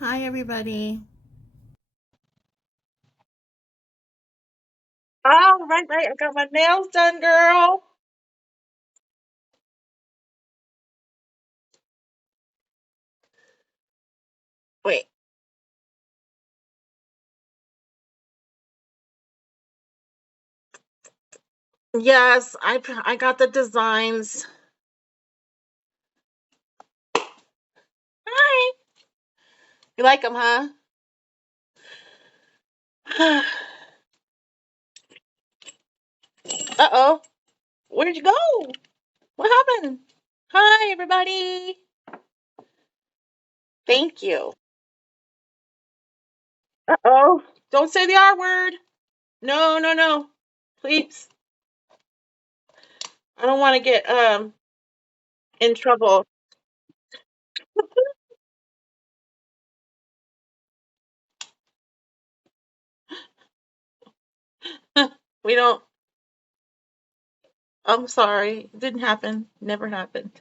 Hi, everybody. Oh, right. I got my nails done, girl. Wait. Yes, I got the designs. Hi. You like them, huh? Uh-oh. Where'd you go? What happened? Hi, everybody. Thank you. Uh-oh. Don't say the R word. No, no, no. Please. I don't want to get in trouble. We don't. I'm sorry. It didn't happen. Never happened.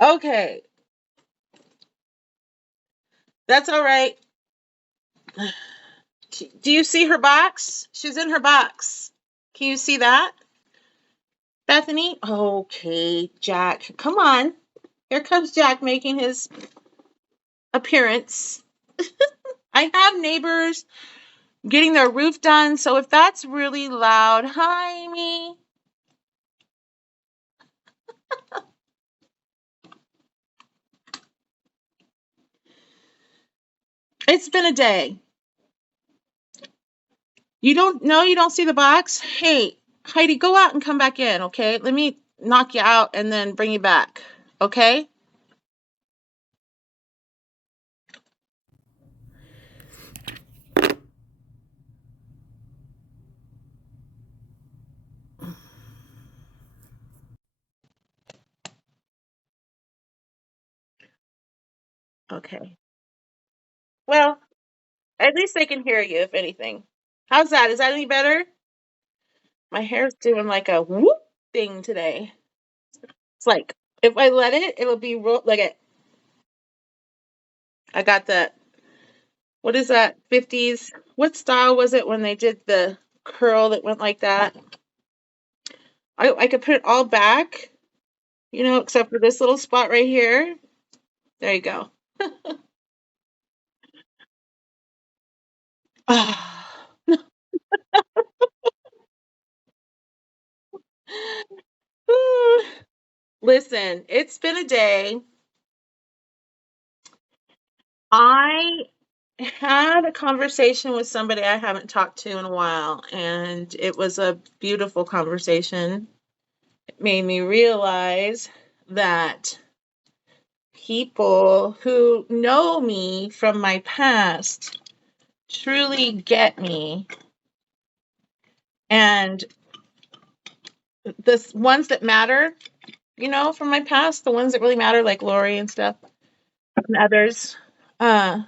Okay. That's all right. Do you see her box? She's in her box. Can you see that, Bethany? Okay, Jack. Come on. Here comes Jack making his appearance. I have neighbors getting their roof done, so if that's really loud, hi, Amy. It's been a day. You don't know, you don't see the box? Hey, Heidi, go out and come back in, okay? Let me knock you out and then bring you back, okay? Okay. Well, at least they can hear you, if anything. How's that? Is that any better? My hair's doing like a whoop thing today. It's like if I let it, it'll be like a. I got that. What is that? 50s. What style was it when they did the curl that went like that? I could put it all back, except for this little spot right here. There you go. Ah. Listen, it's been a day. I had a conversation with somebody I haven't talked to in a while, and it was a beautiful conversation. It made me realize that people who know me from my past truly get me. And the ones that matter, from my past, the ones that really matter, like Lori and stuff, and others, uh,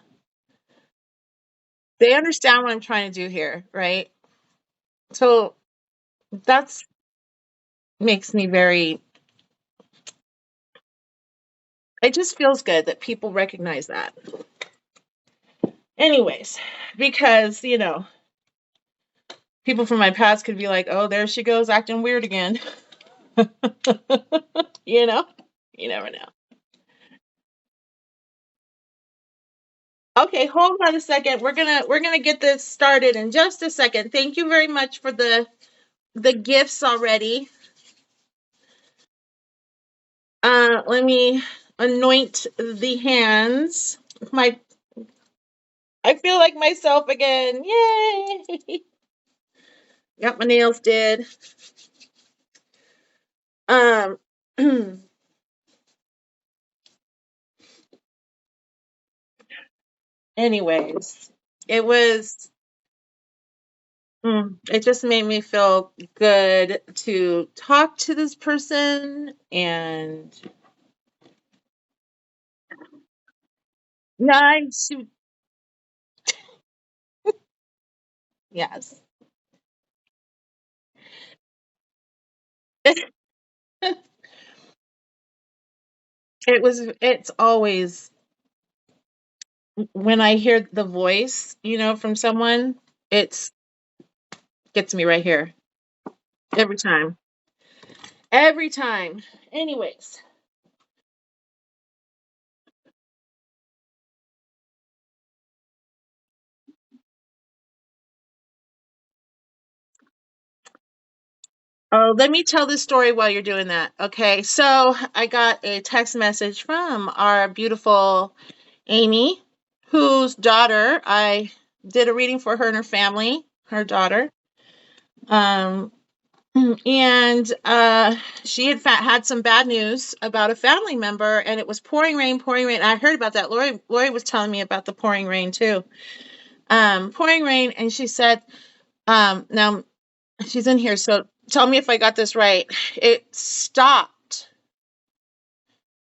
they understand what I'm trying to do here, right? So that's makes me very, it just feels good that people recognize that. Anyways, because, people from my past could be like, oh, there she goes acting weird again. you know, you never know. Okay, hold on a second. We're gonna get this started in just a second. Thank you very much for the gifts already. Let me anoint the hands. My I feel like myself again. Yay! Got my nails did. Um anyways, it was it just made me feel good to talk to this person and nice. Yes. It's always when I hear the voice, from someone, it's gets me right here every time. Every time. Anyways, oh, let me tell this story while you're doing that. Okay, so I got a text message from our beautiful Amy, whose daughter I did a reading for her and her family, her daughter. Um, and she had some bad news about a family member, and it was pouring rain, pouring rain. I heard about that. Lori was telling me about the pouring rain too. Pouring rain, and she said, now she's in here, so tell me if I got this right. It stopped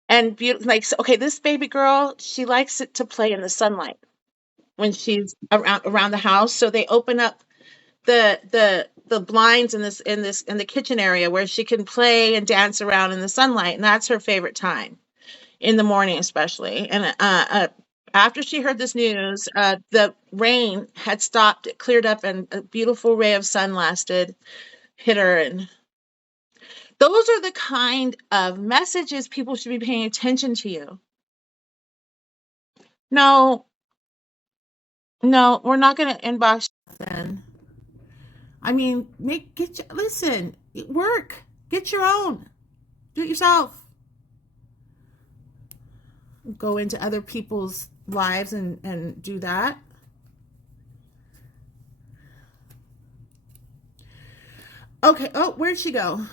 and like, okay, this baby girl, she likes it to play in the sunlight when she's around the house. So they open up the blinds in the kitchen area where she can play and dance around in the sunlight, and that's her favorite time in the morning, especially. And after she heard this news, the rain had stopped, it cleared up, and a beautiful ray of sun lasted hit her. And those are the kind of messages people should be paying attention to you. No, no, we're not going to inbox then. I mean, listen, work, get your own, do it yourself. Go into other people's lives and do that. Okay. Oh, where'd she go?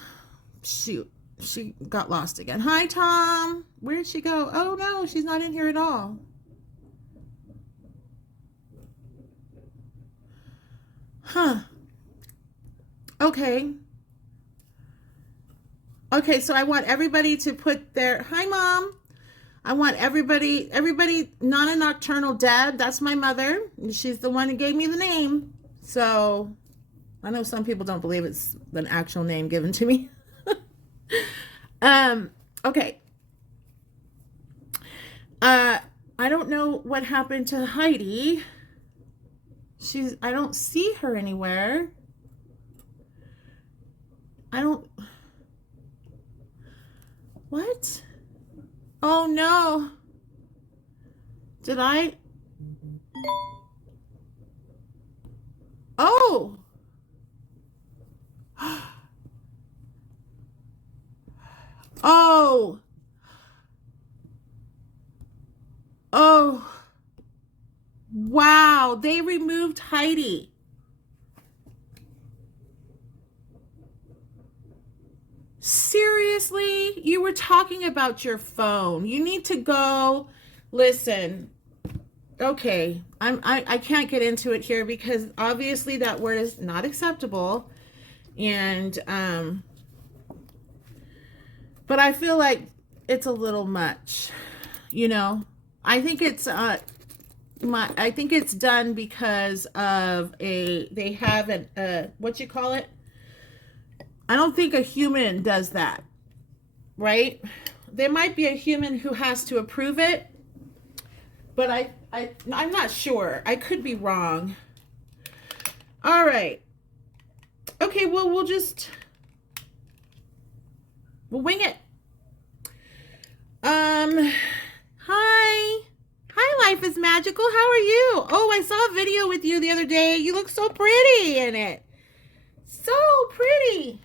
Shoot. She got lost again. Hi, Tom. Where'd she go? Oh, no, she's not in here at all. Huh. Okay. Okay, so I want everybody to put their hi, Mom. I want everybody, Nana Nocturnal Deb. That's my mother. She's the one who gave me the name. So I know some people don't believe it's an actual name given to me. Okay. I don't know what happened to Heidi. I don't see her anywhere. I don't. What? Oh no. Did I? Oh. Oh. Oh. Wow. They removed Heidi. Seriously? You were talking about your phone. You need to go. Listen. Okay. I can't get into it here because obviously that word is not acceptable. And but I feel like it's a little much. I think it's I think it's done because of they have an what you call it? I don't think a human does that, right? There might be a human who has to approve it, but I'm not sure. I could be wrong. All right. Okay, well we'll wing it. Hi. Hi, Life is Magical. How are you? Oh, I saw a video with you the other day. You look so pretty in it. So pretty.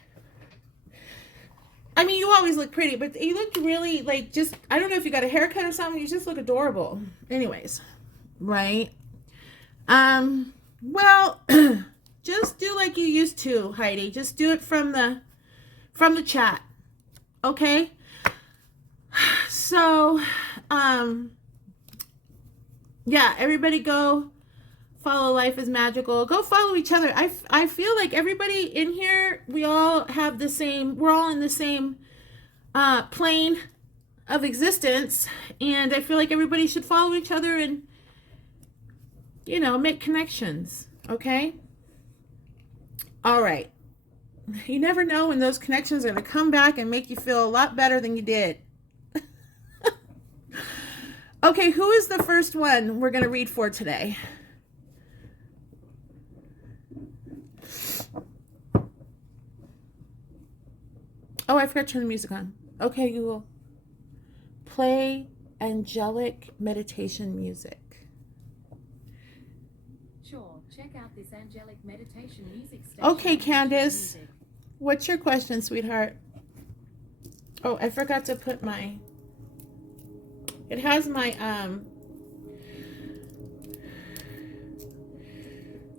I mean, you always look pretty, but you look really like just, I don't know if you got a haircut or something. You just look adorable. Anyways, right? Well, just do like you used to, Heidi. Just do it from the chat. Okay? So, yeah, everybody go follow Life is Magical. Go follow each other. I feel like everybody in here, we're all in the same plane of existence, and I feel like everybody should follow each other and make connections. Okay? All right. You never know when those connections are going to come back and make you feel a lot better than you did. Okay, who is the first one we're going to read for today? Oh, I forgot to turn the music on. Okay, Google. Play angelic meditation music. Sure, check out this angelic meditation music station. Okay, Candace. What's your question, sweetheart? Oh, I forgot to put my... It has my,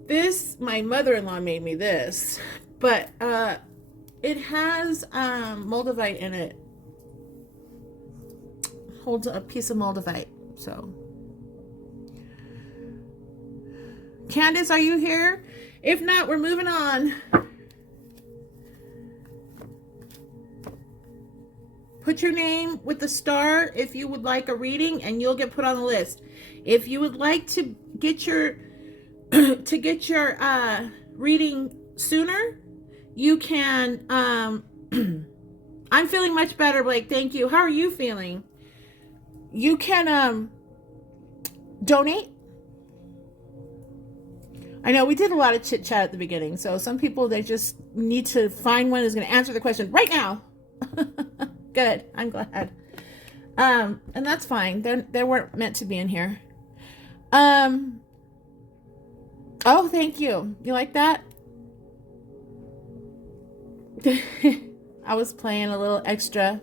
This, my mother-in-law made me this. But, it has, Moldavite in it. Holds a piece of Moldavite, so... Candace, are you here? If not, we're moving on. Put your name with the star if you would like a reading, and you'll get put on the list. If you would like to get your reading sooner, you can. I'm feeling much better, Blake. Thank you. How are you feeling? You can donate. I know we did a lot of chit chat at the beginning, so some people, they just need to find one who's going to answer the question right now. Good, I'm glad. And that's fine. They weren't meant to be in here. Oh, thank you. You like that? I was playing a little extra.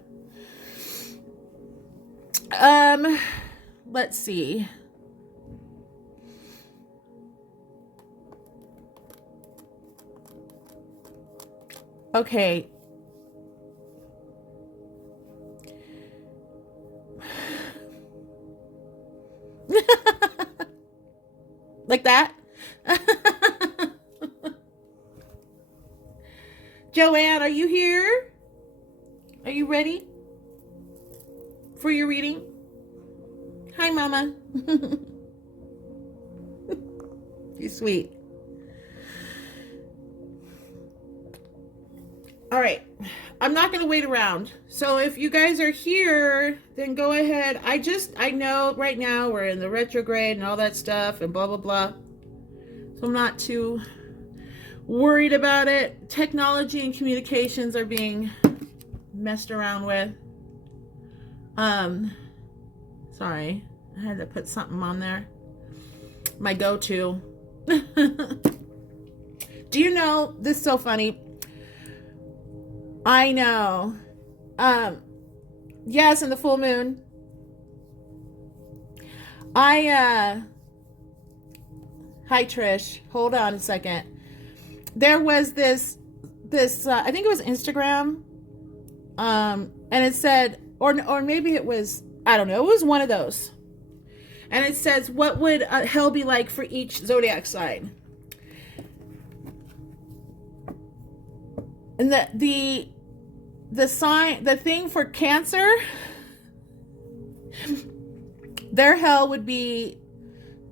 Let's see. Okay. Like that? Joanne, are you here? Are you ready for your reading? Hi, Mama. She's sweet. All right. I'm not going to wait around. So if you guys are here, then go ahead. I know right now we're in the retrograde and all that stuff and blah, blah, blah. So I'm not too worried about it. Technology and communications are being messed around with. Sorry. I had to put something on there. My go-to. Do you know, this is so funny. I know. Yes, in the full moon. Hi Trish. Hold on a second. There was this I think it was Instagram. And it said, or maybe it was, I don't know, it was one of those. And it says, what would hell be like for each zodiac sign? And the sign, the thing for Cancer, their hell would be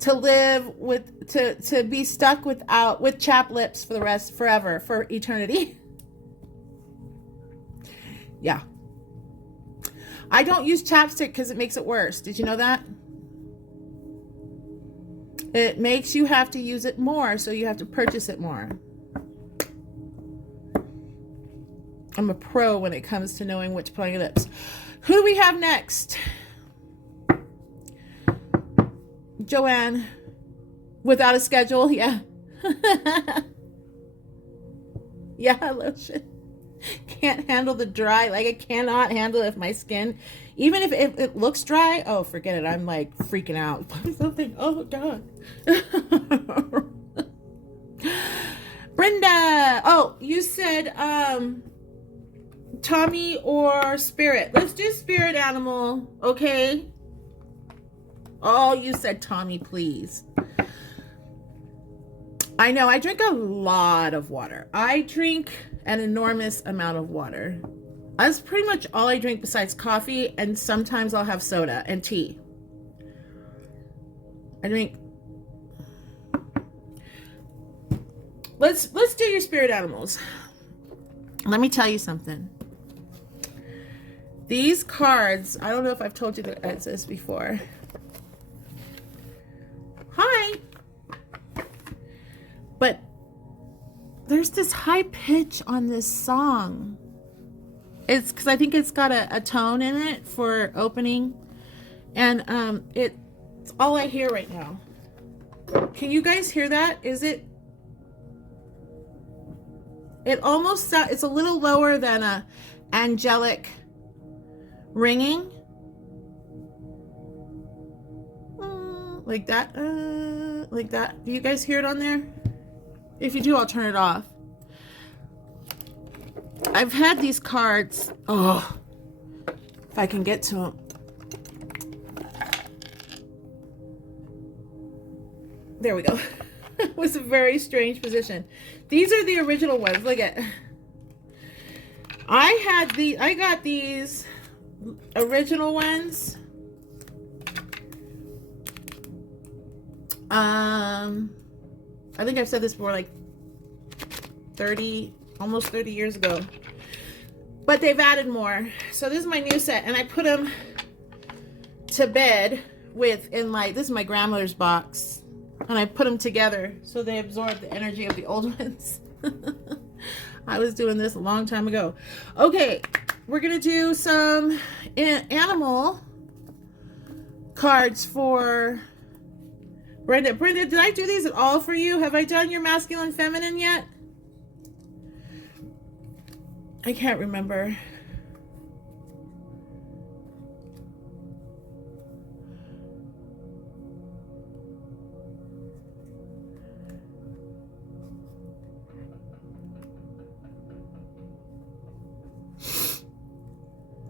to live with, to be stuck with chapped lips for the rest, forever, for eternity. Yeah. I don't use chapstick because it makes it worse. Did you know that? It makes you have to use it more, so you have to purchase it more. I'm a pro when it comes to knowing what to put on your lips. Who do we have next? Joanne. Without a schedule, yeah. Yeah, lotion. Can't handle the dry. Like, I cannot handle it if my skin, even if it looks dry, oh, forget it. I'm like freaking out. Something, oh God. Brenda. Oh, you said Tommy or Spirit. Let's do Spirit Animal, okay? Oh, you said Tommy, please. I know, I drink a lot of water. I drink an enormous amount of water. That's pretty much all I drink besides coffee, and sometimes I'll have soda and tea. I drink. Let's do your spirit animals. Let me tell you something. These cards, I don't know if I've told you this before. just this high pitch on this song. It's because I think it's got a tone in it for opening. And it's all I hear right now. Can you guys hear that? Is it? It almost sounds, it's a little lower than a angelic ringing. Like that. Like that. Do you guys hear it on there? If you do, I'll turn it off. I've had these cards. Oh, if I can get to them. There we go. It was a very strange position. These are the original ones. Look at. I got these original ones. I think I've said this before, like 30, almost 30 years ago. But they've added more. So this is my new set, and I put them to bed this is my grandmother's box. And I put them together so they absorb the energy of the old ones. I was doing this a long time ago. Okay, we're going to do some animal cards for Brenda. Brenda, did I do these at all for you? Have I done your masculine feminine yet? I can't remember.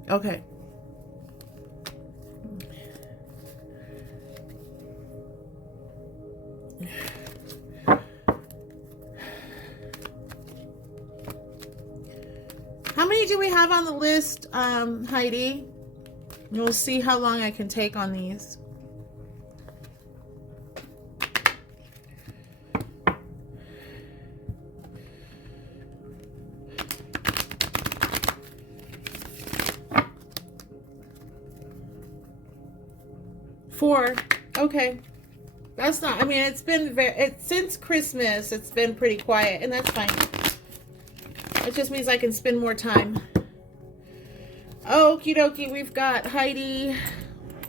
Okay. How many do we have on the list, Heidi? We'll see how long I can take on these. Four. Okay. That's not, I mean, it's been since Christmas, it's been pretty quiet, and that's fine. It just means I can spend more time. Okie dokie, we've got Heidi.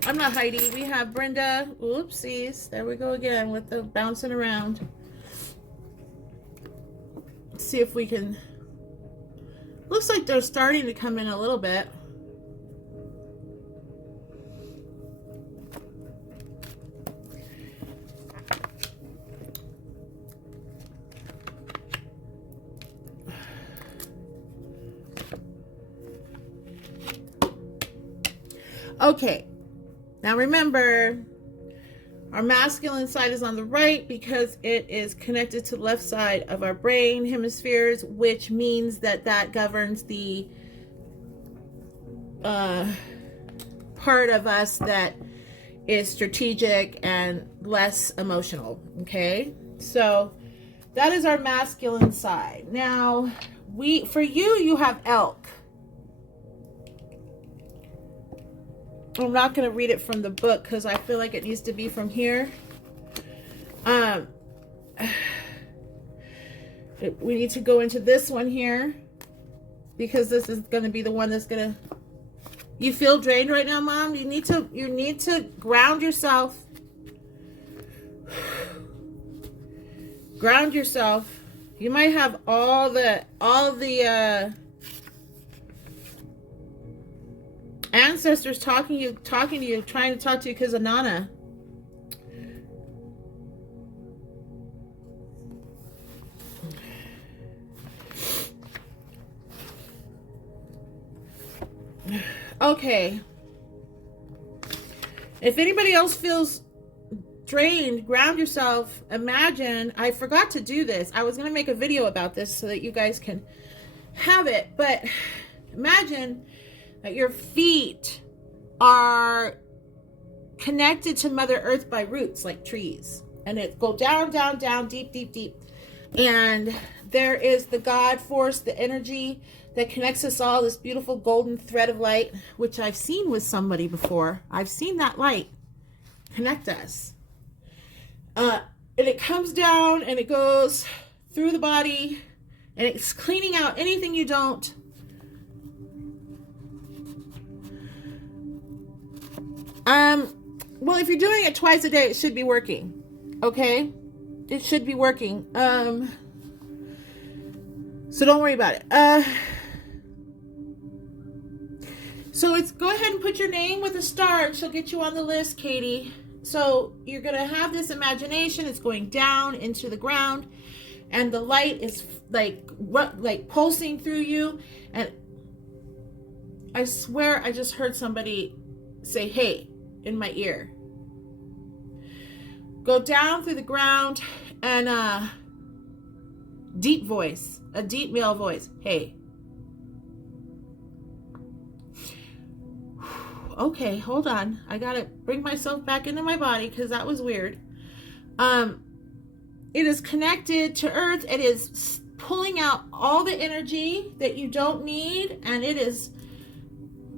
I'm not Heidi. We have Brenda. Oopsies. There we go again with the bouncing around. Let's see if we can. Looks like they're starting to come in a little bit. Okay, now remember, our masculine side is on the right because it is connected to the left side of our brain hemispheres, which means that governs the part of us that is strategic and less emotional. Okay, so that is our masculine side. Now, for you have elk. I'm not going to read it from the book because I feel like it needs to be from here. We need to go into this one here because this is going to be the one that's going to. You feel drained right now, Mom? You need to ground yourself. Ground yourself. You might have all the ancestors talking to you, trying to talk to you because of Nana. Okay. If anybody else feels drained, ground yourself. Imagine, I forgot to do this. I was going to make a video about this so that you guys can have it, but imagine that your feet are connected to Mother Earth by roots, like trees. And it go down, down, down, deep, deep, deep. And there is the God force, the energy that connects us all, this beautiful golden thread of light, which I've seen with somebody before. I've seen that light connect us. And it comes down and it goes through the body And it's cleaning out anything you don't. Well, if you're doing it twice a day, it should be working. Okay? It should be working. So don't worry about it. So it's, go ahead and put your name with a star and she'll get you on the list, Katie. So you're going to have this imagination. It's going down into the ground and the light is like pulsing through you. And I swear I just heard somebody say, hey, in my ear. Go down through the ground and deep voice, a deep male voice. Hey. Okay, hold on. I gotta bring myself back into my body because that was weird. It is connected to Earth. It is pulling out all the energy that you don't need, and it is,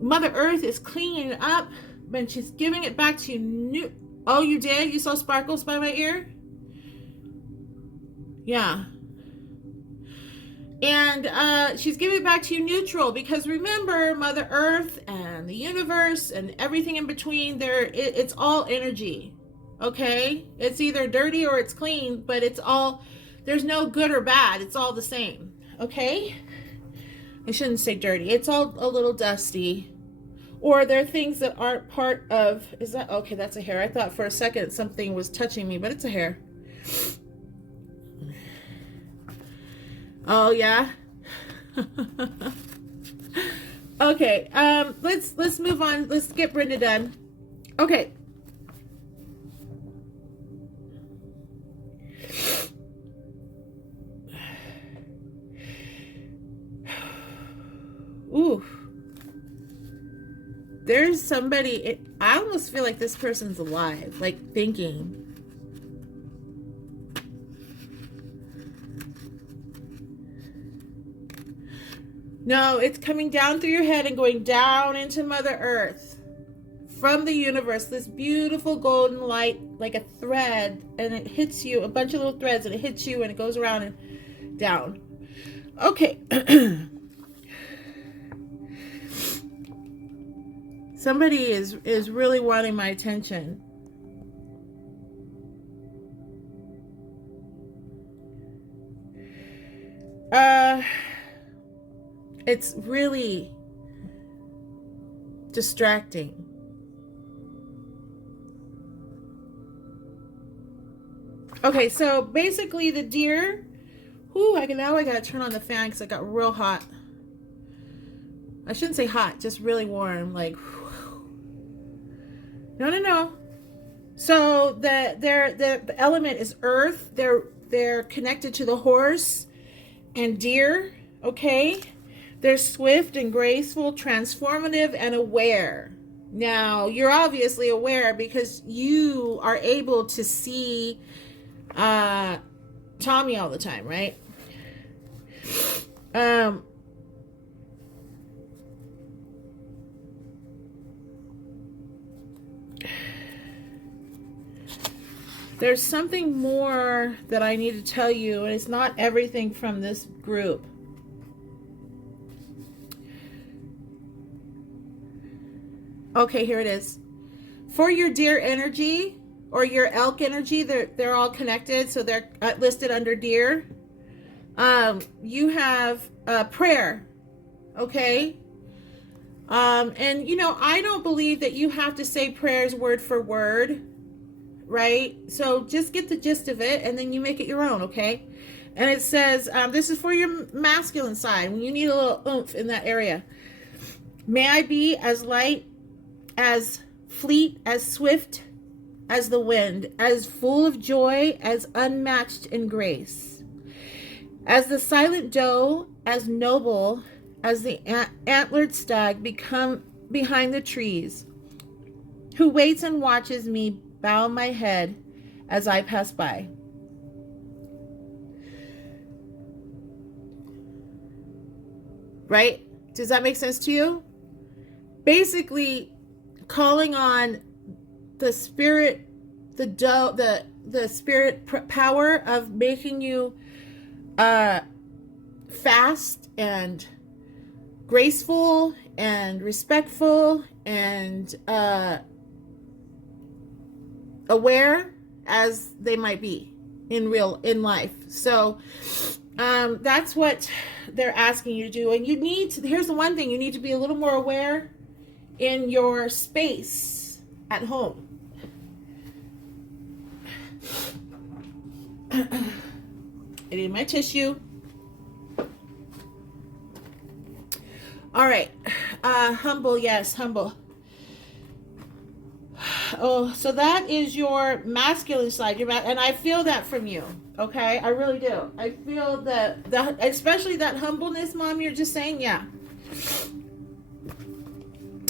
Mother Earth is cleaning it up, and she's giving it back to you. Oh, you did? You saw sparkles by my ear? Yeah. And she's giving it back to you neutral, because remember, Mother Earth and the universe and everything in between, it's all energy. Okay? It's either dirty or it's clean, but it's all, there's no good or bad. It's all the same. Okay? I shouldn't say dirty. It's all a little dusty. Or there are things that aren't part of, is that, okay, that's a hair. I thought for a second something was touching me, but it's a hair. Oh yeah. Okay, let's move on. Let's get Brenda done. Okay. Ooh. There's somebody, I almost feel like this person's alive, like thinking. No, it's coming down through your head and going down into Mother Earth from the universe. This beautiful golden light, like a thread, and it hits you, a bunch of little threads, and it hits you and it goes around and down. Okay. Somebody is really wanting my attention. It's really distracting. Okay, so basically the deer, now I gotta turn on the fan because it got real hot. I shouldn't say hot, just really warm, like, no. So the element is earth. They're connected to the horse and deer, okay? They're swift and graceful, transformative, and aware. Now, you're obviously aware because you are able to see Tommy all the time, right? There's something more that I need to tell you, and it's not everything from this group. Okay, here it is. For your deer energy or your elk energy, they're all connected, so they're listed under deer. You have prayer, okay? And you know, I don't believe that you have to say prayers word for word, right? So just get the gist of it, and then you make it your own, okay? And it says, this is for your masculine side, when you need a little oomph in that area. May I be as light, as fleet, as swift as the wind, as full of joy, as unmatched in grace. As the silent doe, as noble as the antlered stag become behind the trees, who waits and watches me bow my head as I pass by. Right? Does that make sense to you? Basically, calling on the spirit, the spirit power of making you fast and graceful and respectful and aware as they might be in life. So that's what they're asking you to do. And here's the one thing, you need to be a little more aware in your space at home. I need my tissue. All right. Humble, yes, humble. Oh, so that is your masculine side. And I feel that from you. Okay, I really do. I feel that especially that humbleness, Mom. You're just saying, yeah.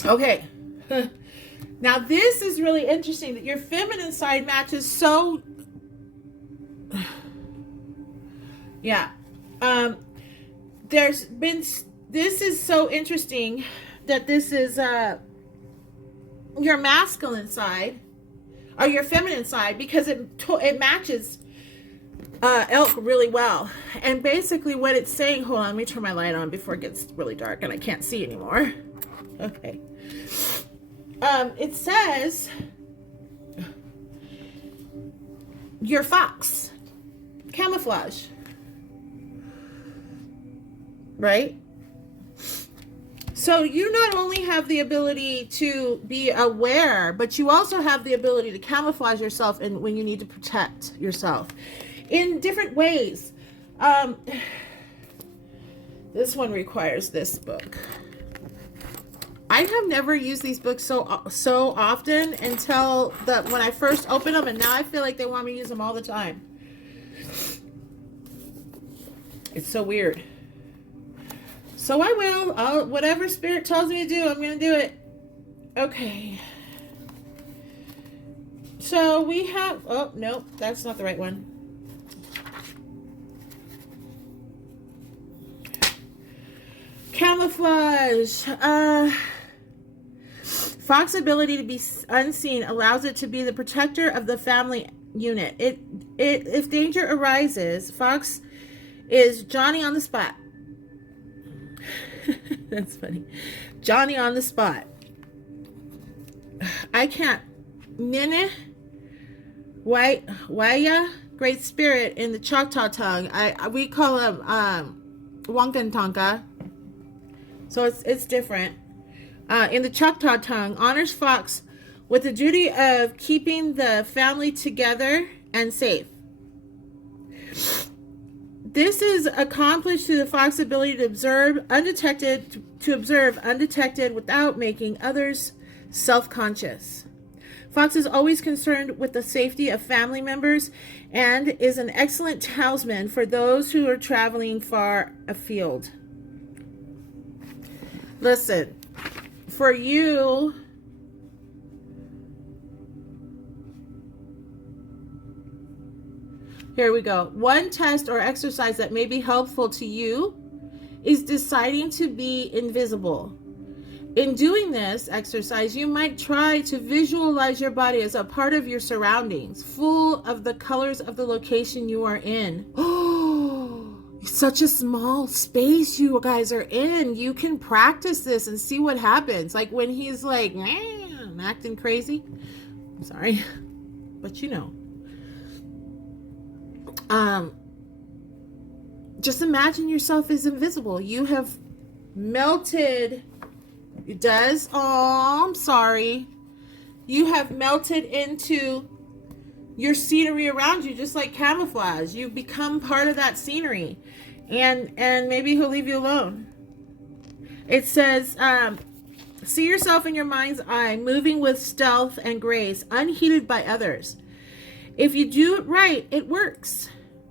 Okay. Now this is really interesting that your feminine side matches so. Yeah. This is so interesting that this is your masculine side or your feminine side, because it matches elk really well. And basically what it's saying, hold on, let me turn my light on before it gets really dark and I can't see anymore. Okay. It says your fox, camouflage, right? So you not only have the ability to be aware, but you also have the ability to camouflage yourself and when you need to protect yourself in different ways. This one requires this book. I have never used these books so often until when I first opened them, and now I feel like they want me to use them all the time. It's so weird. So I will. Whatever Spirit tells me to do, I'm going to do it. Okay. So we have... Oh, no, that's not the right one. Camouflage. Fox's ability to be unseen allows it to be the protector of the family unit. If danger arises, Fox is Johnny on the spot. That's funny. Johnny on the spot. I can't. Nene Waya, Great Spirit in the Choctaw tongue. We call him Wankantanka. So it's different. In the Choctaw tongue, honors Fox with the duty of keeping the family together and safe. This is accomplished through the fox's ability to observe undetected without making others self-conscious. Fox is always concerned with the safety of family members and is an excellent talisman for those who are traveling far afield. Listen, for you, here we go. One test or exercise that may be helpful to you is deciding to be invisible. In doing this exercise, you might try to visualize your body as a part of your surroundings, full of the colors of the location you are in. Oh, such a small space you guys are in. You can practice this and see what happens. Like when he's like, acting crazy. I'm sorry, but you know. Just imagine yourself as invisible. You have melted. It does. Oh, I'm sorry. You have melted into your scenery around you, just like camouflage. You become part of that scenery, and maybe he'll leave you alone. It says, see yourself in your mind's eye, moving with stealth and grace, unheeded by others. If you do it right, it works.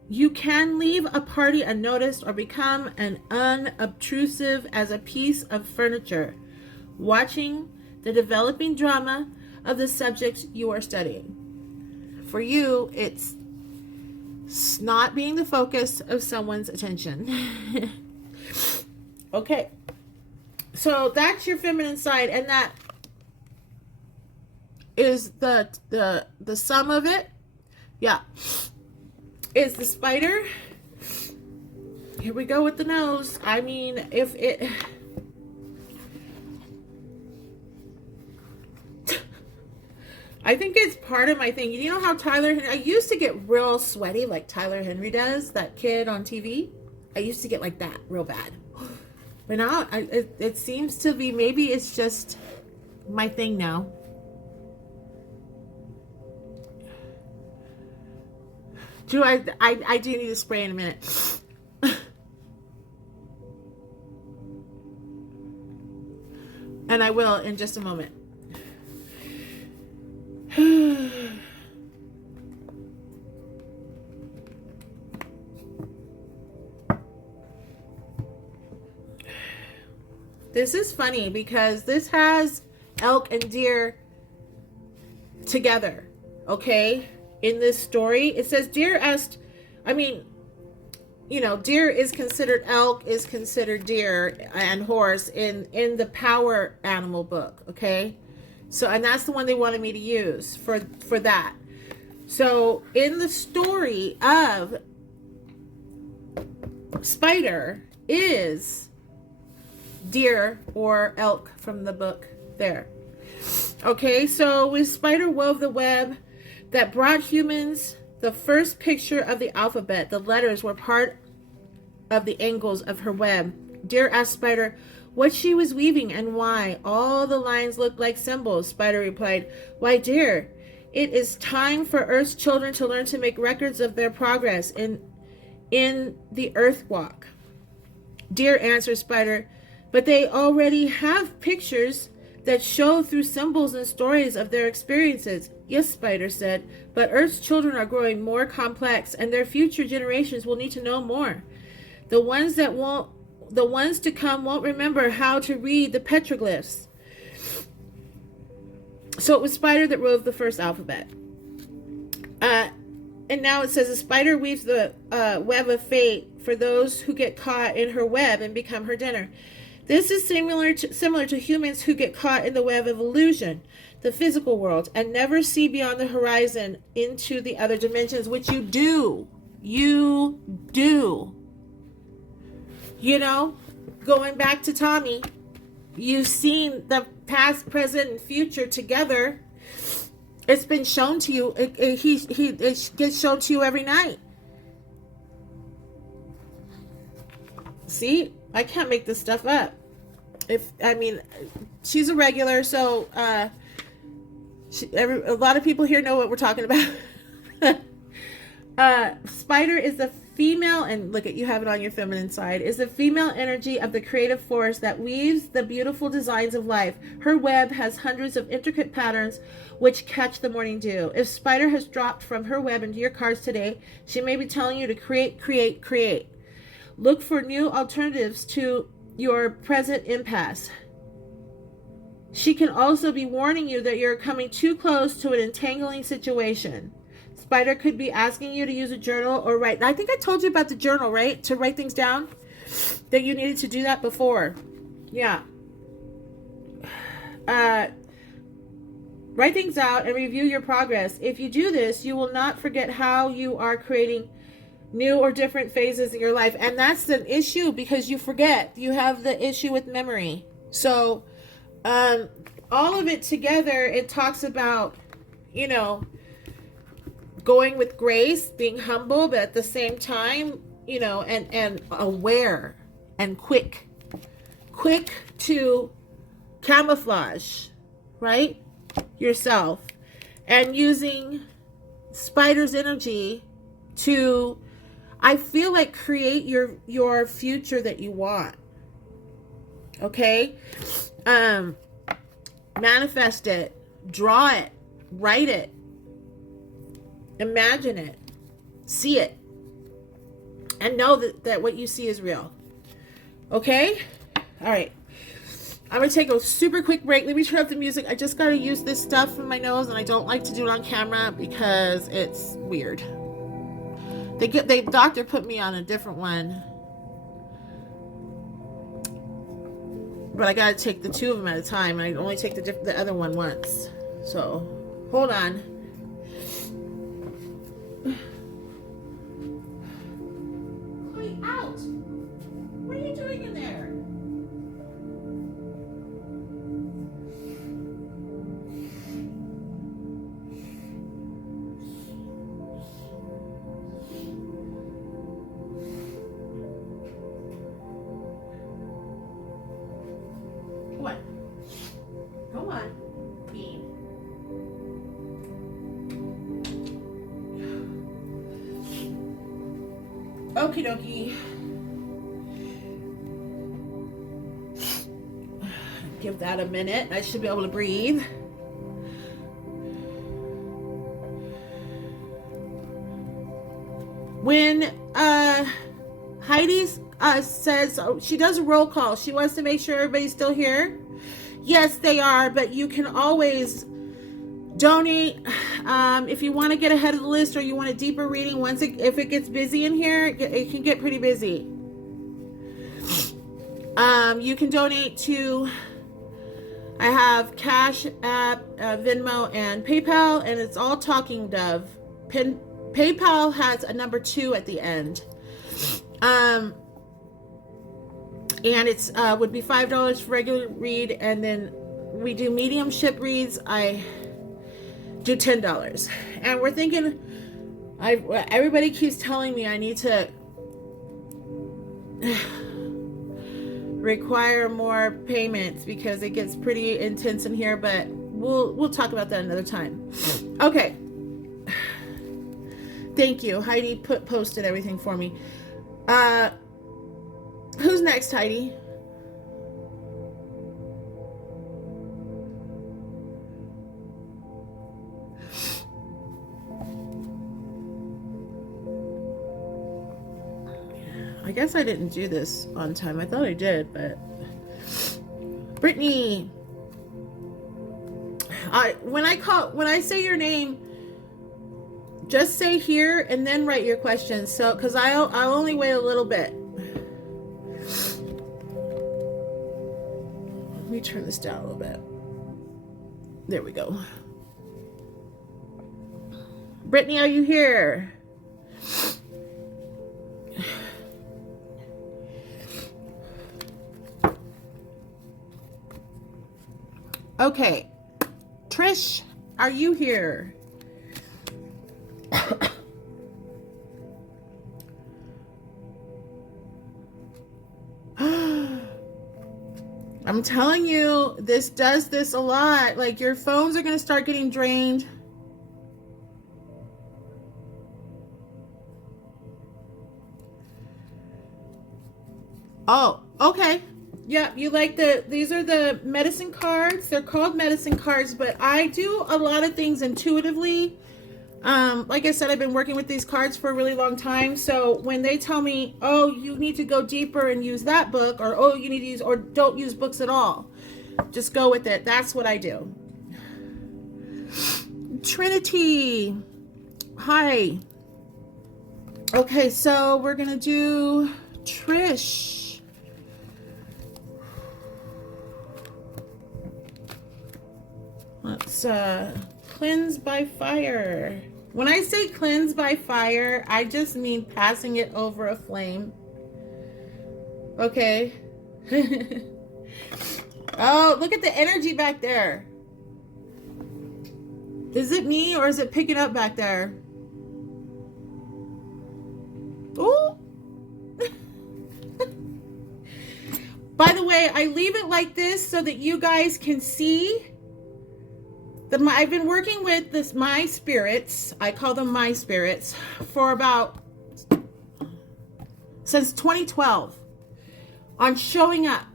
You can leave a party unnoticed or become an unobtrusive as a piece of furniture, watching the developing drama of the subject you are studying. For you, it's not being the focus of someone's attention. Okay. So that's your feminine side, and that is the sum of it. Yeah. Is the spider. Here we go with the nose. I mean, if it... I think it's part of my thing. You know how I used to get real sweaty like Tyler Henry does, that kid on TV? I used to get like that real bad. But now it seems to be, maybe it's just my thing now. Drew, I do need to spray in a minute. And I will in just a moment. This is funny because this has elk and deer together, okay? In this story, it says deer asked, I mean, you know, deer is considered, elk is considered deer and horse in the power animal book, okay? So, and that's the one they wanted me to use for that. So in the story of Spider is deer or elk from the book there. Okay, so when Spider wove the web that brought humans the first picture of the alphabet, the letters were part of the angles of her web. Deer asked Spider what she was weaving and why. All the lines looked like symbols. Spider replied, "Why, dear, it is time for Earth's children to learn to make records of their progress in the Earth Walk." Deer answered Spider, "But they already have pictures that show through symbols and stories of their experiences." "Yes," Spider said, "but Earth's children are growing more complex and their future generations will need to know more. The ones to come won't remember how to read the petroglyphs." So it was Spider that wove the first alphabet. And now it says, a spider weaves the web of fate for those who get caught in her web and become her dinner. This is similar to humans who get caught in the web of illusion, the physical world, and never see beyond the horizon into the other dimensions, which you do. You do. You know, going back to Tommy, you've seen the past, present, and future together. It's been shown to you. It gets shown to you every night. See, I can't make this stuff up. She's a regular, so a lot of people here know what we're talking about. Spider is the female, and look at, you have it on your feminine side, is the female energy of the creative force that weaves the beautiful designs of life. Her web has hundreds of intricate patterns which catch the morning dew. If Spider has dropped from her web into your cards today, she may be telling you to create, create, create. Look for new alternatives to your present impasse. She can also be warning you that you're coming too close to an entangling situation. Spider could be asking you to use a journal or write. I think I told you about the journal, right? To write things down. That you needed to do that before. Yeah. Write things out and review your progress. If you do this, you will not forget how you are creating new or different phases in your life. And that's an issue because you forget. You have the issue with memory. So, all of it together, it talks about, you know, going with grace, being humble, but at the same time, you know, and aware and quick to camouflage, right? Yourself, and using Spider's energy to, I feel like, create your future that you want. Okay? Manifest it, draw it, write it, imagine it, see it, and know that what you see is real. Okay? All right. I'm going to take a super quick break. Let me turn up the music. I just got to use this stuff in my nose, and I don't like to do it on camera because it's weird. The doctor put me on a different one, but I got to take the two of them at a time, and I only take the other one once. So, hold on. Out! Go on. Go on. Bean. Okie dokie. Give that a minute. I should be able to breathe. When Heidi says she does a roll call, she wants to make sure everybody's still here. Yes, they are, but you can always donate if you want to get ahead of the list or you want a deeper reading. If it gets busy in here, it can get pretty busy. You can donate to, I have Cash App, Venmo, and PayPal, and it's all Talking Dove. PayPal has a number 2 at the end. And it's would be $5 for regular read, and then we do mediumship reads. I do $10, and we're thinking. Everybody keeps telling me I need to require more payments because it gets pretty intense in here, but we'll talk about that another time. Okay. Thank you. Heidi posted everything for me. Who's next, Heidi? I guess I didn't do this on time. I thought I did, but Brittany. When I say your name, just say here and then write your questions. So, because I'll only wait a little bit. Let me turn this down a little bit. There we go. Brittany, are you here? Okay. Trish, are you here? I'm telling you, this does this a lot. Like, your phones are going to start getting drained. Oh, okay. Yeah, you like these are the medicine cards. They're called medicine cards, but I do a lot of things intuitively. Like I said, I've been working with these cards for a really long time. So when they tell me, oh, you need to go deeper and use that book, or oh, you need to use, or don't use books at all, just go with it. That's what I do. Trinity, hi. Okay, so we're gonna do Trish. Let's cleanse by fire. When I say cleanse by fire, I just mean passing it over a flame. Okay. Oh, look at the energy back there. Is it me or is it picking up back there? Ooh. By the way, I leave it like this so that you guys can see. I've been working with this My Spirits, I call them My Spirits, for since 2012 on showing up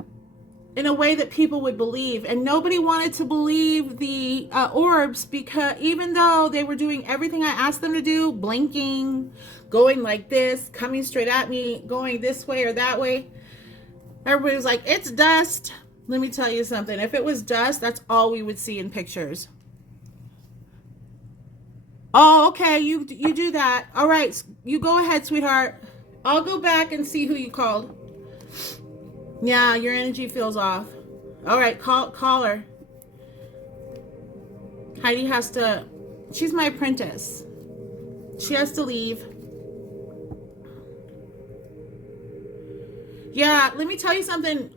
in a way that people would believe. And nobody wanted to believe the orbs, because even though they were doing everything I asked them to do, blinking, going like this, coming straight at me, going this way or that way, everybody was like, it's dust. Let me tell you something. If it was dust, that's all we would see in pictures. Oh, okay, you do that. All right, you go ahead, sweetheart. I'll go back and see who you called. Yeah, your energy feels off. All right, call her. Heidi has to, she's my apprentice. She has to leave. Yeah, let me tell you something.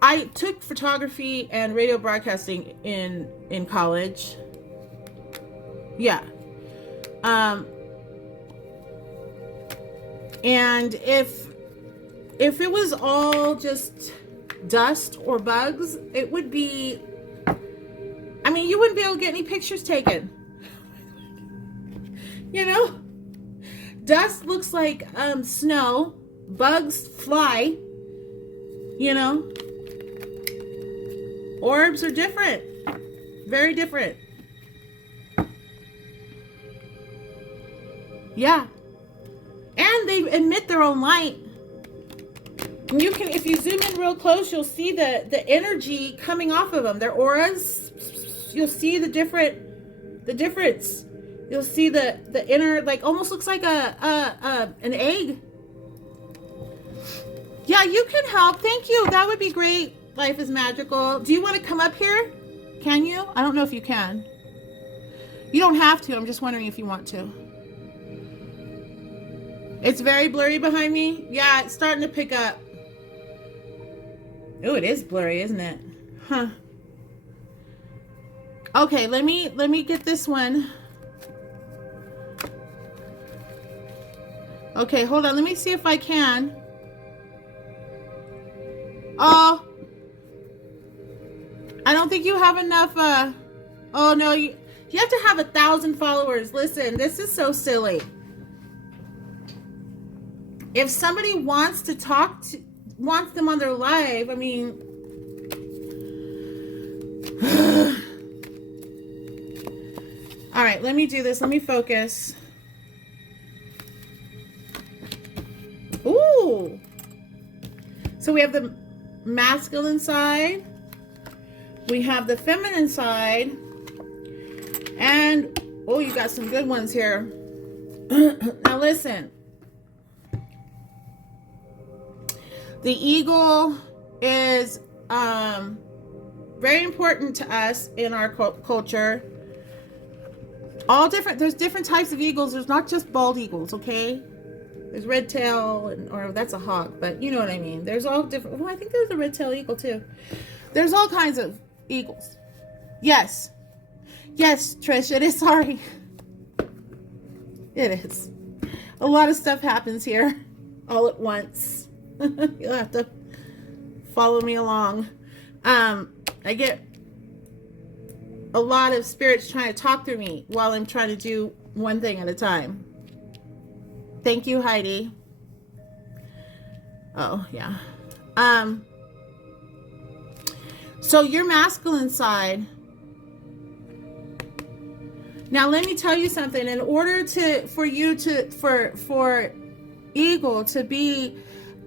I took photography and radio broadcasting in college. Yeah. And if it was all just dust or bugs, it would be, I mean, you wouldn't be able to get any pictures taken. You know? Dust looks like snow. Bugs fly. You know? Orbs are different. Very different. Yeah. And they emit their own light. And you can, if you zoom in real close, you'll see the energy coming off of them. Their auras, you'll see the difference. You'll see the inner, like, almost looks like an egg. Yeah, you can help. Thank you. That would be great. Life is magical. Do you want to come up here? Can you? I don't know if you can. You don't have to. I'm just wondering if you want to. It's very blurry behind me. Yeah, it's starting to pick up. Oh, it is blurry, isn't it? Huh. Okay, let me get this one. Okay, hold on. Let me see if I can. Oh, I don't think you have enough. Oh no, you have to have 1,000 followers. Listen, this is so silly. If somebody wants to wants them on their live, I mean, all right, let me do this. Let me focus. Ooh. So we have the masculine side. We have the feminine side. And, oh, you got some good ones here. Now listen. The eagle is very important to us in our culture. There's different types of eagles. There's not just bald eagles, okay? There's red tail, or that's a hawk, but you know what I mean. There's all different. Well, I think there's a red tail eagle too. There's all kinds of eagles. Yes. Yes, Trish, it is. Sorry. It is. A lot of stuff happens here all at once. You'll have to follow me along. I get a lot of spirits trying to talk through me while I'm trying to do one thing at a time. Thank you, Heidi. Oh, yeah. So your masculine side. Now let me tell you something. In order for eagle to be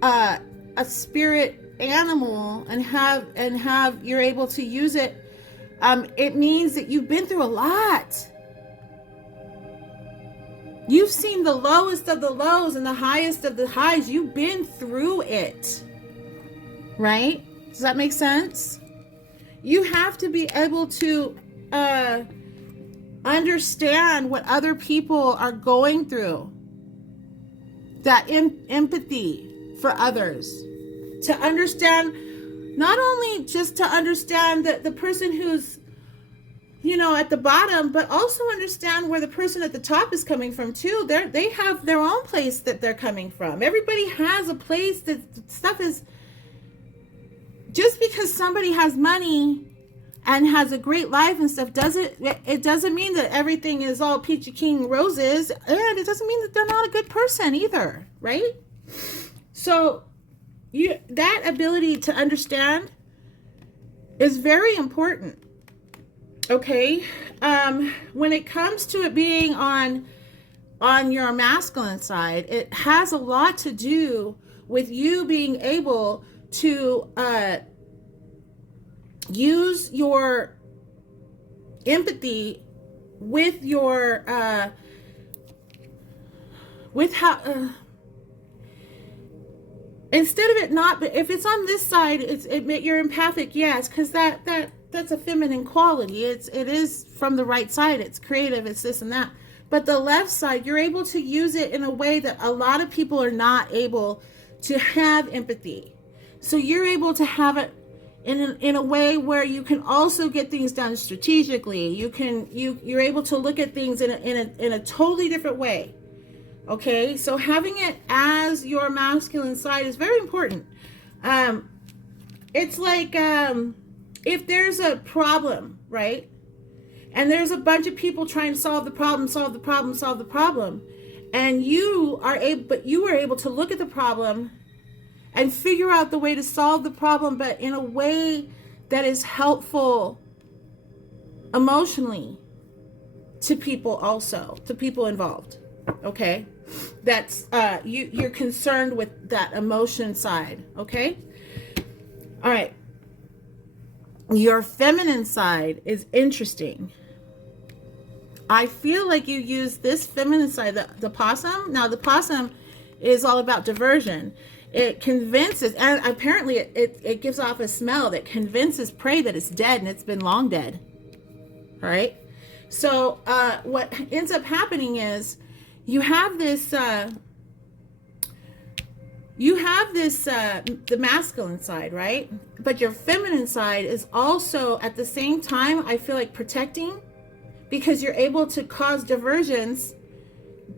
a spirit animal and have you're able to use it, it means that you've been through a lot. You've seen the lowest of the lows and the highest of the highs. You've been through it. Right? Does that make sense? You have to be able to understand what other people are going through. That empathy for others. To understand, not only just to understand the person who's, at the bottom, but also understand where the person at the top is coming from too. They have their own place that they're coming from. Everybody has a place that stuff is. Just because somebody has money and has a great life and stuff doesn't mean that everything is all peachy keen roses, and it doesn't mean that they're not a good person either, right? So that ability to understand is very important. Okay, when it comes to it being on your masculine side, it has a lot to do with you being able to use your empathy with your with how instead of it not, if it's on this side, you're empathic, yes, because that's a feminine quality. It is from the right side. It's creative. It's this and that. But the left side, you're able to use it in a way that a lot of people are not able to have empathy. So you're able to have it in a way where you can also get things done strategically. You're able to look at things in a totally different way. Okay, so having it as your masculine side is very important. it's like if there's a problem, right? And there's a bunch of people trying to solve the problem, and you were able to look at the problem and figure out the way to solve the problem, but in a way that is helpful emotionally to people, also to people involved. Okay, that's you're concerned with that emotion side. Okay, all right. Your feminine side is interesting. I feel like you use this feminine side, the possum. Now, the possum is all about diversion. It convinces, and apparently it gives off a smell that convinces prey that it's dead and it's been long dead. All right. So what ends up happening is you have this the masculine side, right? But your feminine side is also at the same time, I feel like, protecting, because you're able to cause diversions,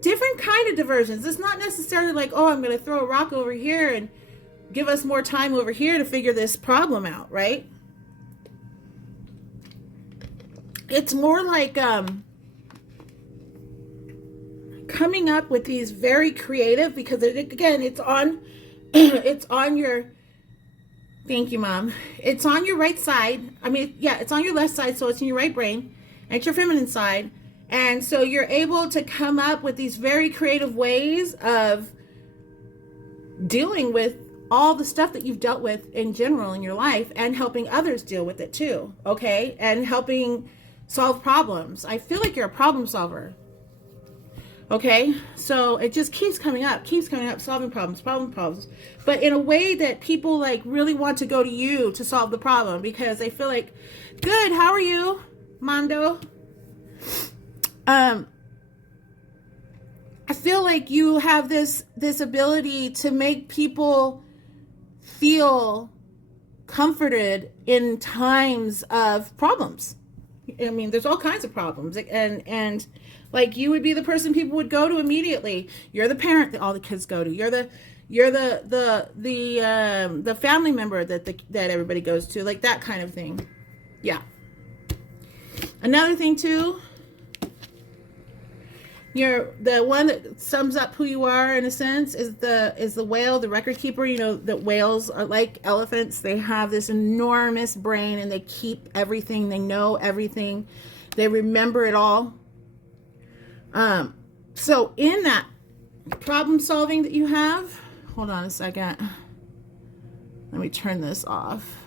different kind of diversions. It's not necessarily like, oh, I'm going to throw a rock over here and give us more time over here to figure this problem out, right? It's more like coming up with these very creative, because again, it's on your, thank you, Mom. It's on your right side. I mean, yeah, it's on your left side, so it's in your right brain. And it's your feminine side. And so you're able to come up with these very creative ways of dealing with all the stuff that you've dealt with in general in your life, and helping others deal with it too, okay? And helping solve problems. I feel like you're a problem solver. Okay, so it just keeps coming up, solving problems, but in a way that people like really want to go to you to solve the problem, because they feel like, good, how are you, Mondo? I feel like you have this ability to make people feel comforted in times of problems. I mean, there's all kinds of problems, and like, you would be the person people would go to immediately. You're the parent that all the kids go to. You're the family member that everybody goes to, like that kind of thing. Yeah. Another thing too, you're the one that sums up who you are in a sense is the whale, the record keeper. You know that whales are like elephants. They have this enormous brain, and they keep everything. They know everything. They remember it all. So in that problem solving that you have, hold on a second. Let me turn this off.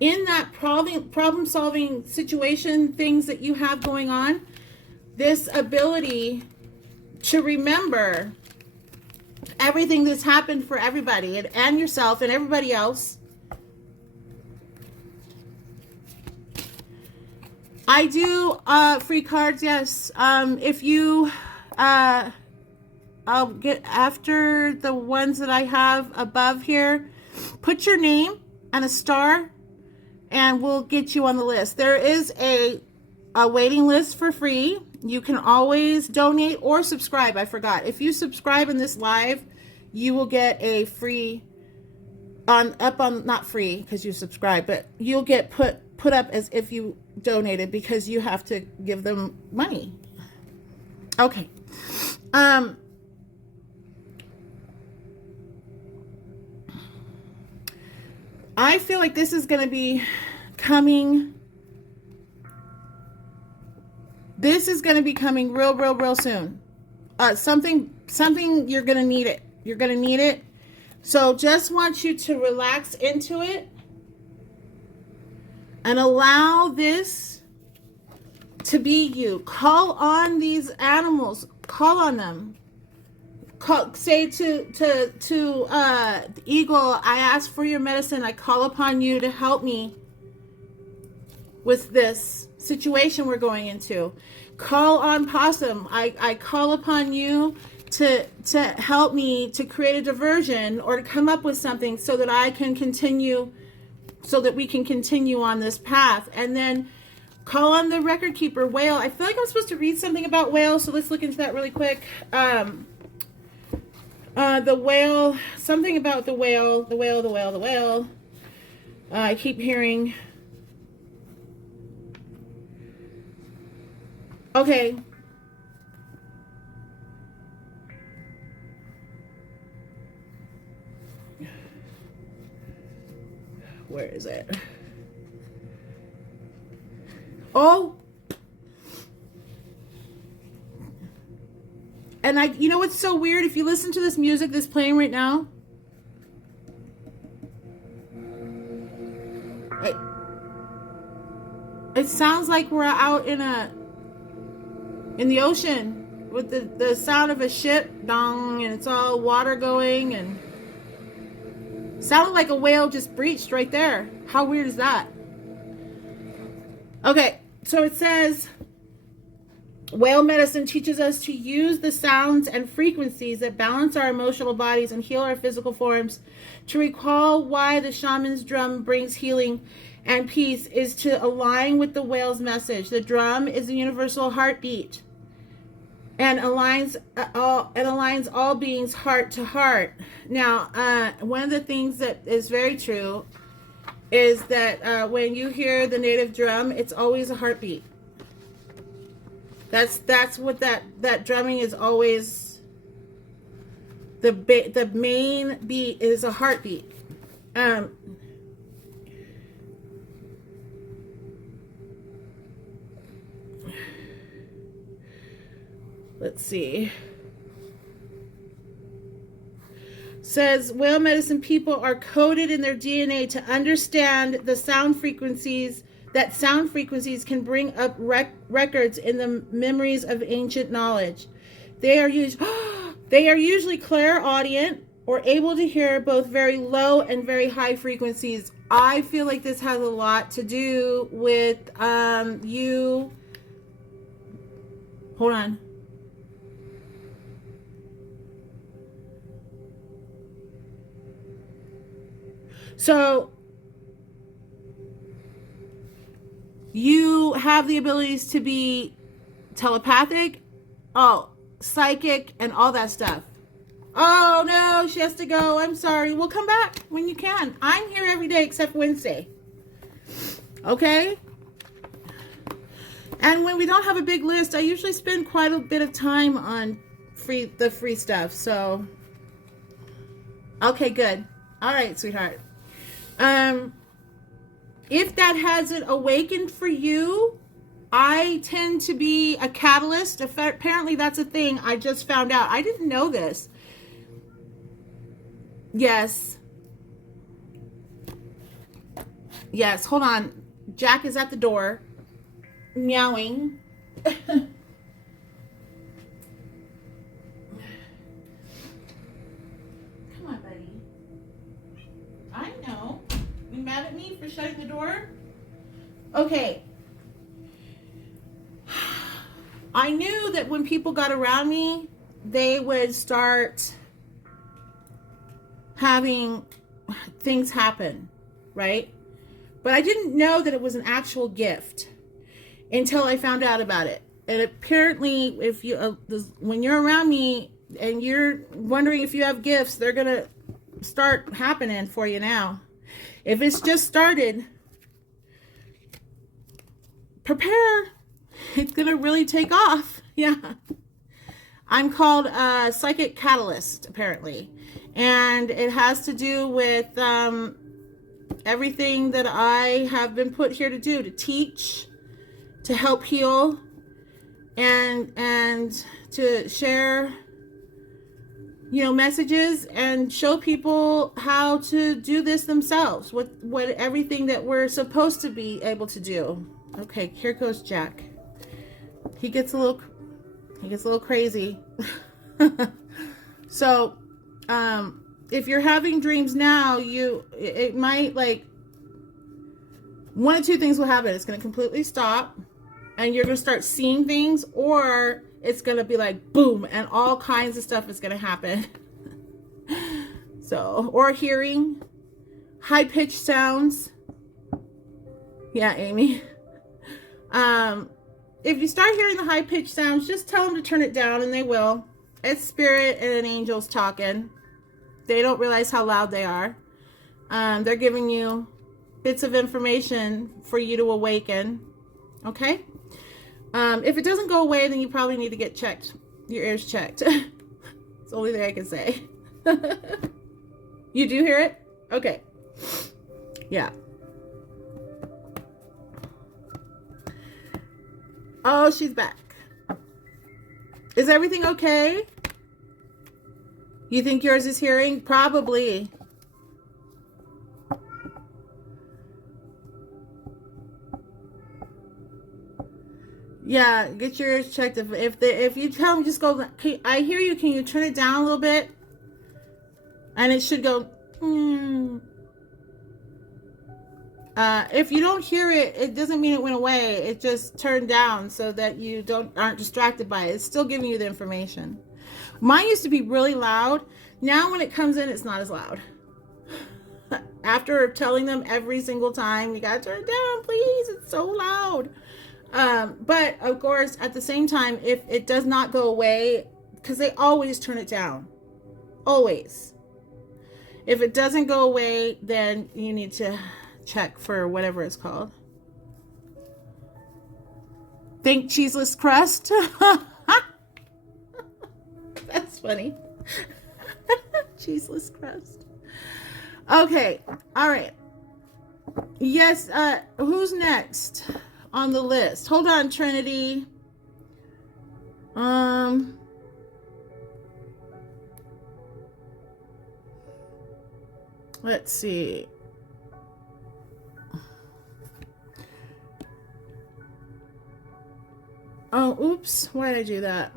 In that problem solving situation, things that you have going on, this ability to remember everything that's happened for everybody and yourself and everybody else. I do free cards, yes. If you I'll get after the ones that I have above here, put your name and a star and we'll get you on the list. There is a waiting list for free. You can always donate or subscribe. I forgot. If you subscribe in this live, you will get a free not free because you subscribe, but you'll get put up as if you donated, because you have to give them money. Okay. I feel like this is going to be coming. This is going to be coming real soon. Something you're going to need it. You're going to need it. So just want you to relax into it and allow this to be you. Call on these animals. Call on them. Say to the eagle, I ask for your medicine. I call upon you to help me with this situation we're going into. Call on possum. I call upon you to help me to create a diversion or to come up with something so that I can continue, so that we can continue on this path. And then call on the record keeper, whale. I feel like I'm supposed to read something about whales, so let's look into that really quick. The whale, something about the whale, the whale, the whale, the whale. I keep hearing. Okay. Where is it? Oh. And you know what's so weird? If you listen to this music that's playing right now, it sounds like we're out in the ocean with the sound of a ship, dong, and it's all water going, and sounded like a whale just breached right there. How weird is that? Okay, so it says, whale medicine teaches us to use the sounds and frequencies that balance our emotional bodies and heal our physical forms. To recall why the shaman's drum brings healing and peace is to align with the whale's message. The drum is a universal heartbeat and aligns all beings heart to heart. Now, one of the things that is very true is that when you hear the native drum, it's always a heartbeat. That's what that drumming is always. The main beat is a heartbeat. Let's see. Says whale medicine people are coded in their DNA to understand the sound frequencies. That sound frequencies can bring up records in the memories of ancient knowledge. They are usually clairaudient or able to hear both very low and very high frequencies. I feel like this has a lot to do with you. Hold on. So you have the abilities to be telepathic, psychic, and all that stuff. Oh no, she has to go. I'm sorry. We'll come back when you can. I'm here every day except Wednesday. Okay? And when we don't have a big list, I usually spend quite a bit of time on the free stuff. So, okay, good. All right, sweetheart. If that hasn't awakened for you, I tend to be a catalyst. Apparently that's a thing I just found out. I didn't know this. Yes. Yes, hold on. Jack is at the door, meowing. Come on, buddy. I know. You mad at me for shutting the door? Okay. I knew that when people got around me, they would start having things happen, right? But I didn't know that it was an actual gift until I found out about it. And apparently, if you when you're around me and you're wondering if you have gifts, they're gonna start happening for you now. If it's just started, prepare. It's gonna really take off. Yeah. I'm called a psychic catalyst, apparently. And it has to do with everything that I have been put here to do, to teach, to help heal, and to share, messages and show people how to do this themselves with everything that we're supposed to be able to do. Okay, here goes Jack. He gets a little crazy. So, if you're having dreams now, it might, like, one of two things will happen. It's going to completely stop and you're going to start seeing things, or it's going to be like boom and all kinds of stuff is going to happen. So, or hearing high-pitched sounds. Yeah, Amy. If you start hearing the high-pitched sounds, just tell them to turn it down and they will. It's spirit and an angel's talking. They don't realize how loud they are. They're giving you bits of information for you to awaken. Okay? If it doesn't go away, then you probably need to get checked. Your ears checked. It's the only thing I can say. You do hear it? Okay. Yeah. Oh, she's back. Is everything okay? You think yours is hearing? Probably. Yeah, get your ears checked. If you tell them, just go. I hear you. Can you turn it down a little bit? And it should go. If you don't hear it, it doesn't mean it went away. It just turned down so that you aren't distracted by it. It's still giving you the information. Mine used to be really loud. Now when it comes in, it's not as loud. After telling them every single time, you gotta turn it down, please. It's so loud. But of course, at the same time, if it does not go away, because they always turn it down, always. If it doesn't go away, then you need to check for whatever it's called. Think cheeseless crust? That's funny. Cheeseless crust. Okay. All right. Yes. Who's next on the list? Hold on, Trinity. Let's see. Oh, oops. Why did I do that?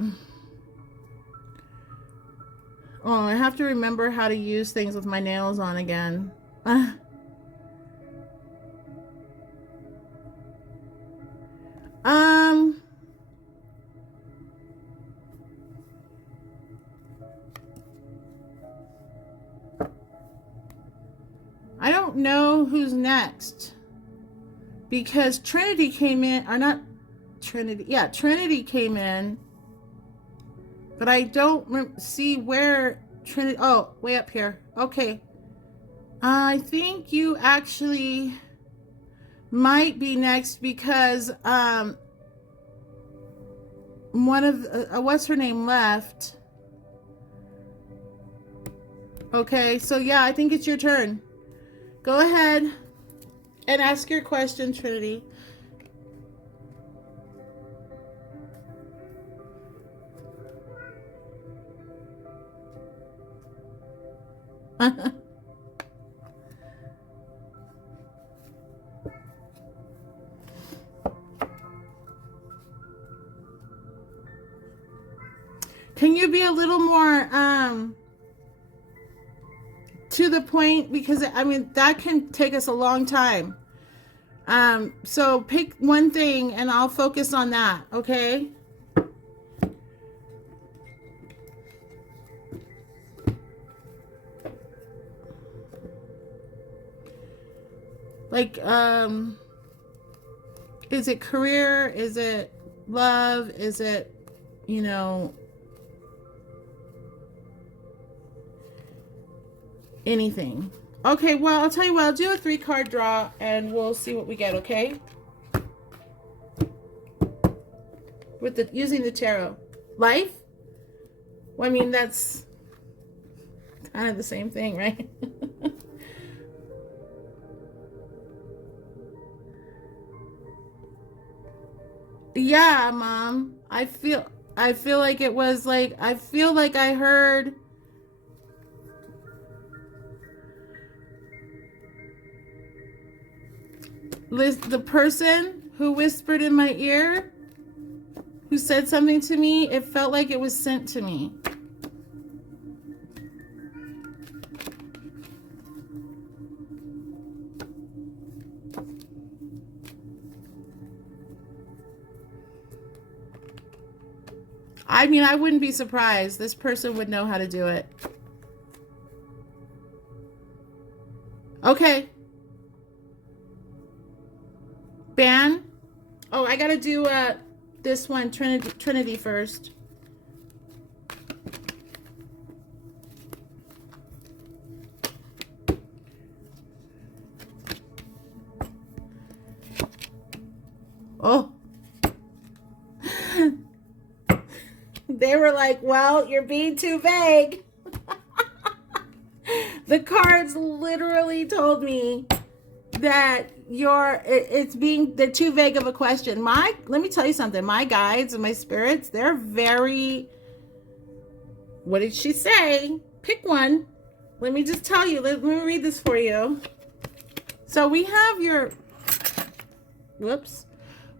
Oh, I have to remember how to use things with my nails on again. I don't know who's next because Trinity came in, or not Trinity. Yeah, Trinity came in, but I don't see where Trinity. Oh, way up here. Okay. I think you actually might be next because one of what's her name left. Okay, so yeah, I think it's your turn. Go ahead and ask your question, Trinity. Can you be a little more to the point, because I mean that can take us a long time. So pick one thing and I'll focus on that, okay? Like is it career? Is it love? Is it, you know, anything? Okay, well, I'll tell you what, I'll do a 3-card draw and we'll see what we get, okay? With using the tarot. Life? Well, I mean, that's kind of the same thing, right? Yeah, Mom. I feel like it was like, I feel like I heard the person who whispered in my ear, who said something to me, it felt like it was sent to me. I mean, I wouldn't be surprised. This person would know how to do it. Okay. Ban. Oh, I gotta do this one, Trinity first. Oh. They were like, well, you're being too vague. The cards literally told me that they're too vague of a question. Let me tell you something. My guides and my spirits, they're very, what did she say? Pick one. Let me just tell you. Let me read this for you. So we have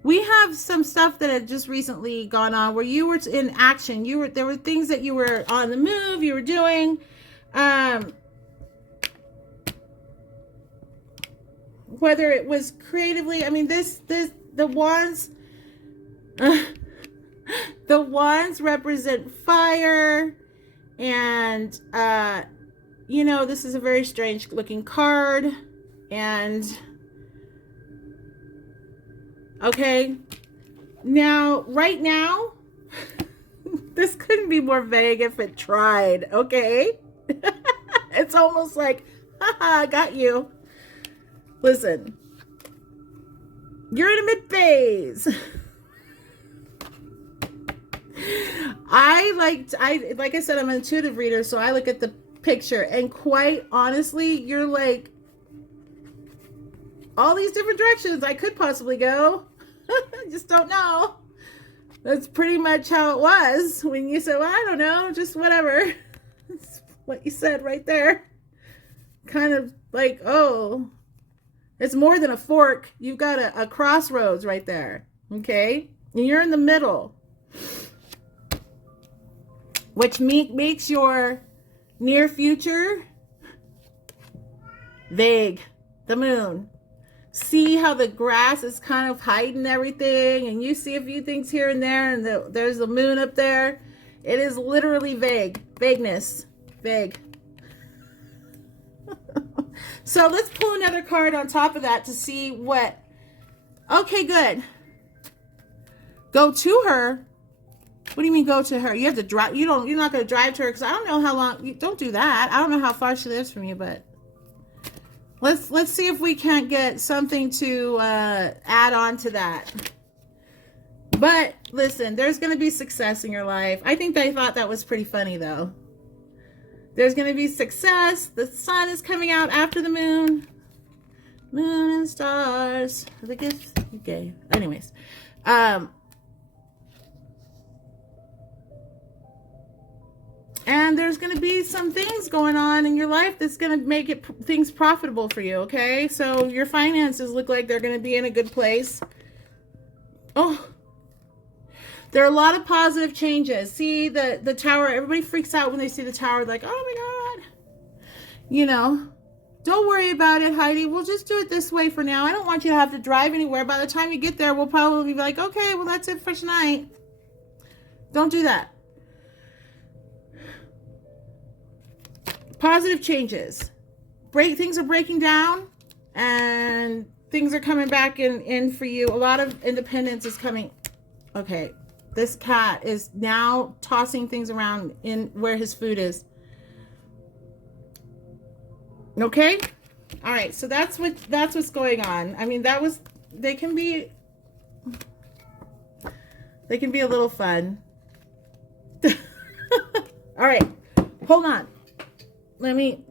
we have some stuff that had just recently gone on where you were in action. There were things that you were on the move, you were doing. Whether it was creatively, I mean, the wands, the wands represent fire, and this is a very strange looking card, and okay, now, right now, this couldn't be more vague if it tried, okay? It's almost like, haha, I got you. Listen, you're in a mid-phase. Like I said, I'm an intuitive reader, so I look at the picture, and quite honestly, you're like, all these different directions I could possibly go. Just don't know. That's pretty much how it was when you said, well, I don't know, just whatever. That's what you said right there. Kind of like, oh, it's more than a fork. You've got a crossroads right there. Okay? And you're in the middle. Which makes your near future vague. The moon. See how the grass is kind of hiding everything, and you see a few things here and there, and there's the moon up there. It is literally vague. Vagueness. Vague. So let's pull another card on top of that to see what. Okay, good. Go to her. What do you mean go to her? You have to drive. You're not going to drive to her, because I don't know how long. Don't do that. I don't know how far she lives from you, but let's see if we can't get something to add on to that. But listen, there's going to be success in your life. I think they thought that was pretty funny, though. There's going to be success. The sun is coming out after the moon. Moon and stars. The gifts you gave. Anyways. And there's going to be some things going on in your life that's going to make things profitable for you, okay? So your finances look like they're going to be in a good place. Oh, there are a lot of positive changes. See the tower. Everybody freaks out when they see the tower. Like, oh my God. Don't worry about it, Heidi. We'll just do it this way for now. I don't want you to have to drive anywhere. By the time you get there, we'll probably be like, okay, well, that's it for tonight. Don't do that. Positive changes. Things are breaking down, and things are coming back in for you. A lot of independence is coming. Okay. This cat is now tossing things around in where his food is. Okay? All right. So that's what's going on. I mean, they can be a little fun. All right. Hold on. Let me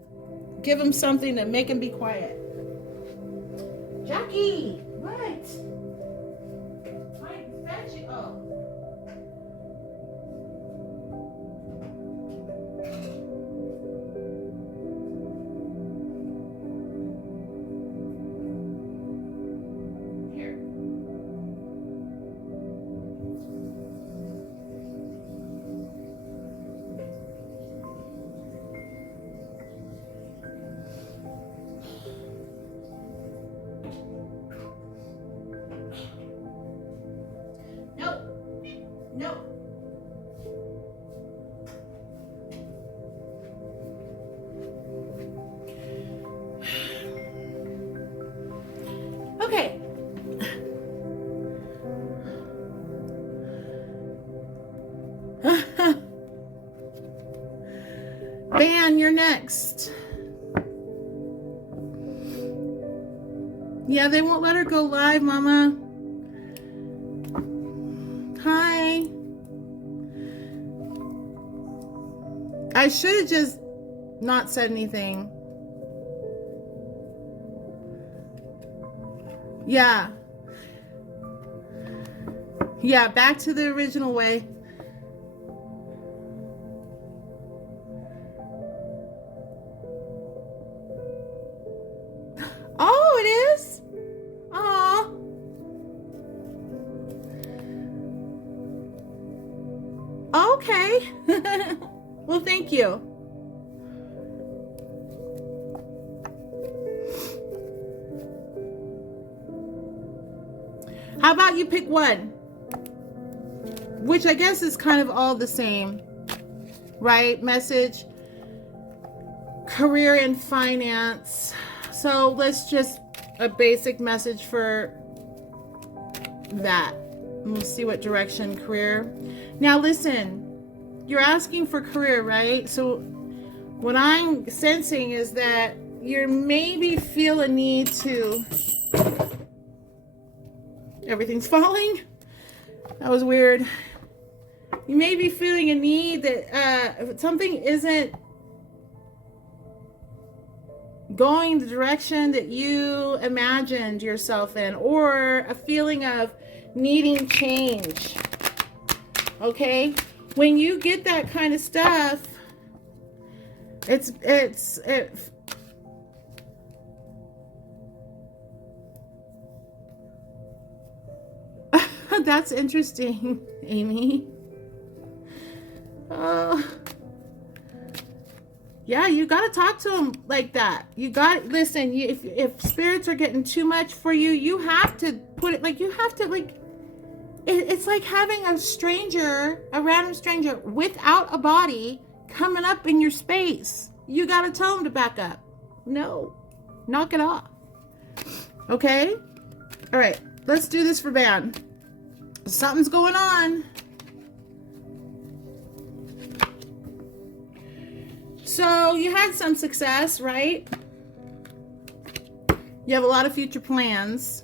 give him something to make him be quiet. Jackie, what? I fed you. Oh. Here. No. Okay. Van, you're next. Yeah, they won't let her go live, Mama. I should have just not said anything. Yeah. Yeah, back to the original way. Oh, it is? Aw. Okay. Well, thank you. How about you pick one? Which I guess is kind of all the same, right? Message, career and finance. So let's just a basic message for that. And we'll see what direction career. Now listen, you're asking for career, right? So what I'm sensing is that you maybe feel a need to... Everything's falling. That was weird. You may be feeling a need that if something isn't going the direction that you imagined yourself in, or a feeling of needing change. Okay? When you get that kind of stuff, it's that's interesting, Amy. Yeah, you got to talk to him like that. You got, listen, if spirits are getting too much for you, you have to put it, like, you have to, like, it's like having a stranger, a random stranger without a body coming up in your space. You got to tell them to back up. No, knock it off. Okay? All right, let's do this for Van. Something's going on. So you had some success, right? You have a lot of future plans.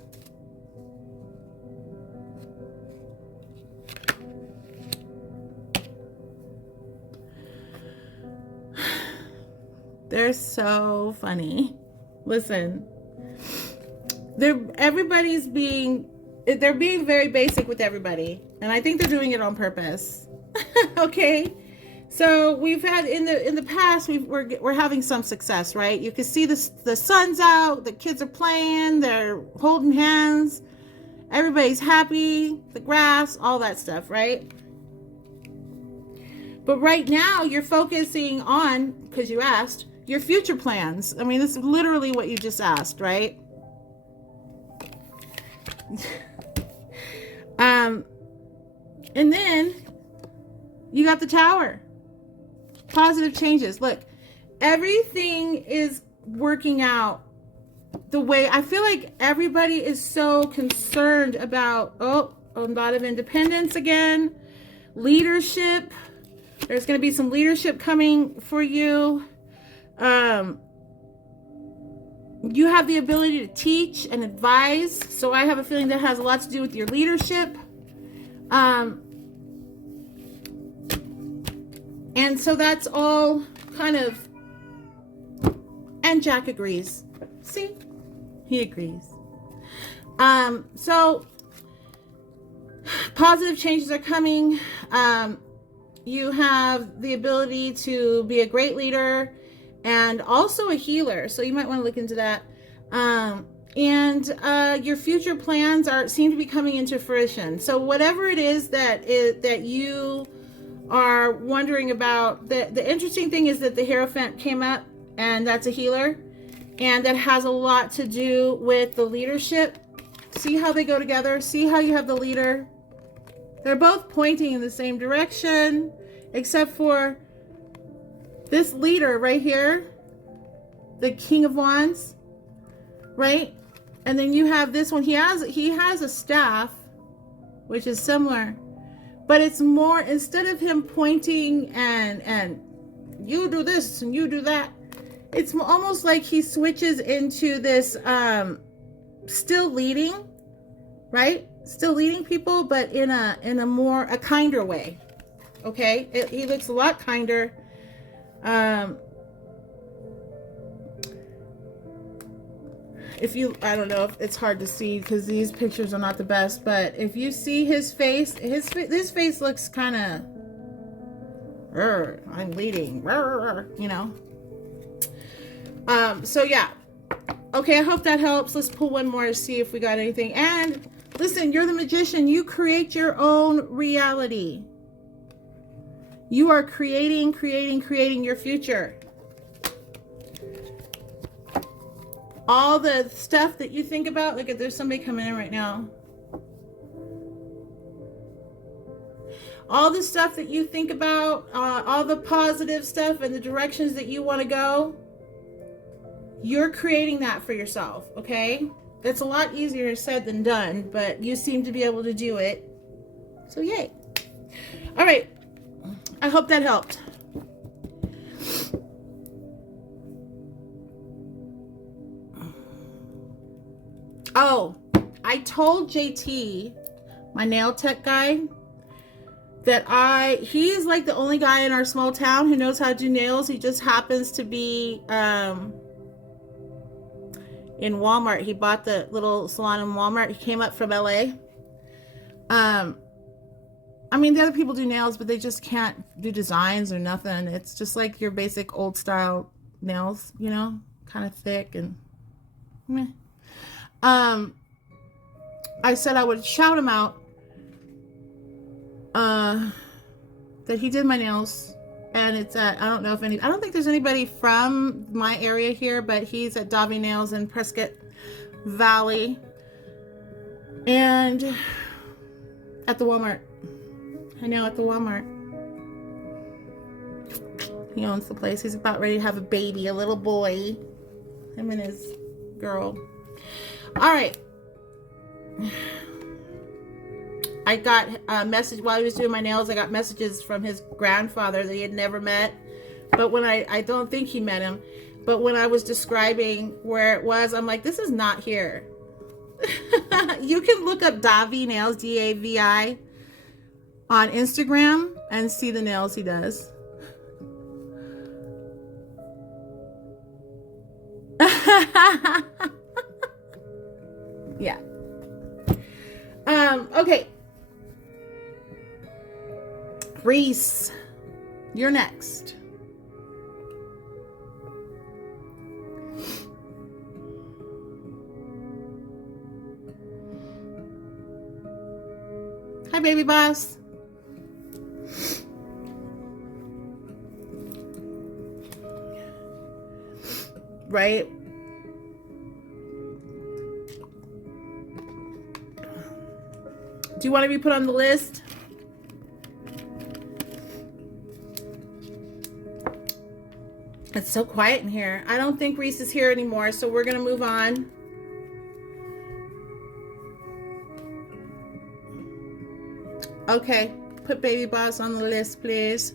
They're so funny. Listen, everybody's being very basic with everybody, and I think they're doing it on purpose. Okay, so we've had in the past we're having some success, right? You can see the sun's out, the kids are playing, they're holding hands, everybody's happy, the grass, all that stuff, right? But right now you're focusing on, because you asked, your future plans. I mean, this is literally what you just asked, right? And then you got the Tower. Positive changes. Look, everything is working out the way, I feel like everybody is so concerned about, a lot of independence again, leadership. There's going to be some leadership coming for you. You have the ability to teach and advise. So I have a feeling that has a lot to do with your leadership. And so that's all kind of, and Jack agrees. See, he agrees. So positive changes are coming. You have the ability to be a great leader and also a healer. So you might want to look into that. And your future plans seem to be coming into fruition. So whatever it is that you are wondering about, the interesting thing is that the Hierophant came up, and that's a healer, and that has a lot to do with the leadership. See how they go together? See how you have the leader? They're both pointing in the same direction, except for this leader right here, the King of Wands, right? And then you have this one. He has a staff, which is similar, but it's more, instead of him pointing and you do this and you do that, it's almost like he switches into this still leading, right? Still leading people, but in a kinder way. Okay, he looks a lot kinder. Um, if you, I don't know if it's hard to see because these pictures are not the best, but if you see his face, this face looks kind of, I'm bleeding, you know. So yeah. Okay, I hope that helps. Let's pull one more to see if we got anything. And listen, you're the magician. You create your own reality. You are creating your future. All the stuff that you think about, look at, there's somebody coming in right now. All the stuff that you think about, all the positive stuff and the directions that you want to go, you're creating that for yourself, okay? It's a lot easier said than done, but you seem to be able to do it. So yay. All right. I hope that helped. Oh, I told JT, my nail tech guy, that he's like the only guy in our small town who knows how to do nails. He just happens to be in Walmart. He bought the little salon in Walmart. He came up from LA. I mean, the other people do nails, but they just can't do designs or nothing. It's just like your basic old style nails, you know, kind of thick and meh. I said I would shout him out that he did my nails, and it's at, I don't think there's anybody from my area here, but he's at Davi Nails in Prescott Valley and at the Walmart. I know, at the Walmart. He owns the place. He's about ready to have a baby, a little boy, him and his girl. All right. I got a message while he was doing my nails. I got messages from his grandfather that he had never met. But when I don't think he met him. But when I was describing where it was, I'm like, this is not here. You can look up Davi Nails, Davi, on Instagram and see the nails he does. Yeah. Okay. Reese, you're next. Hi, baby boss. Right? Do you want to be put on the list? It's so quiet in here. I don't think Reese is here anymore, so we're going to move on. Okay, put baby boss on the list, please.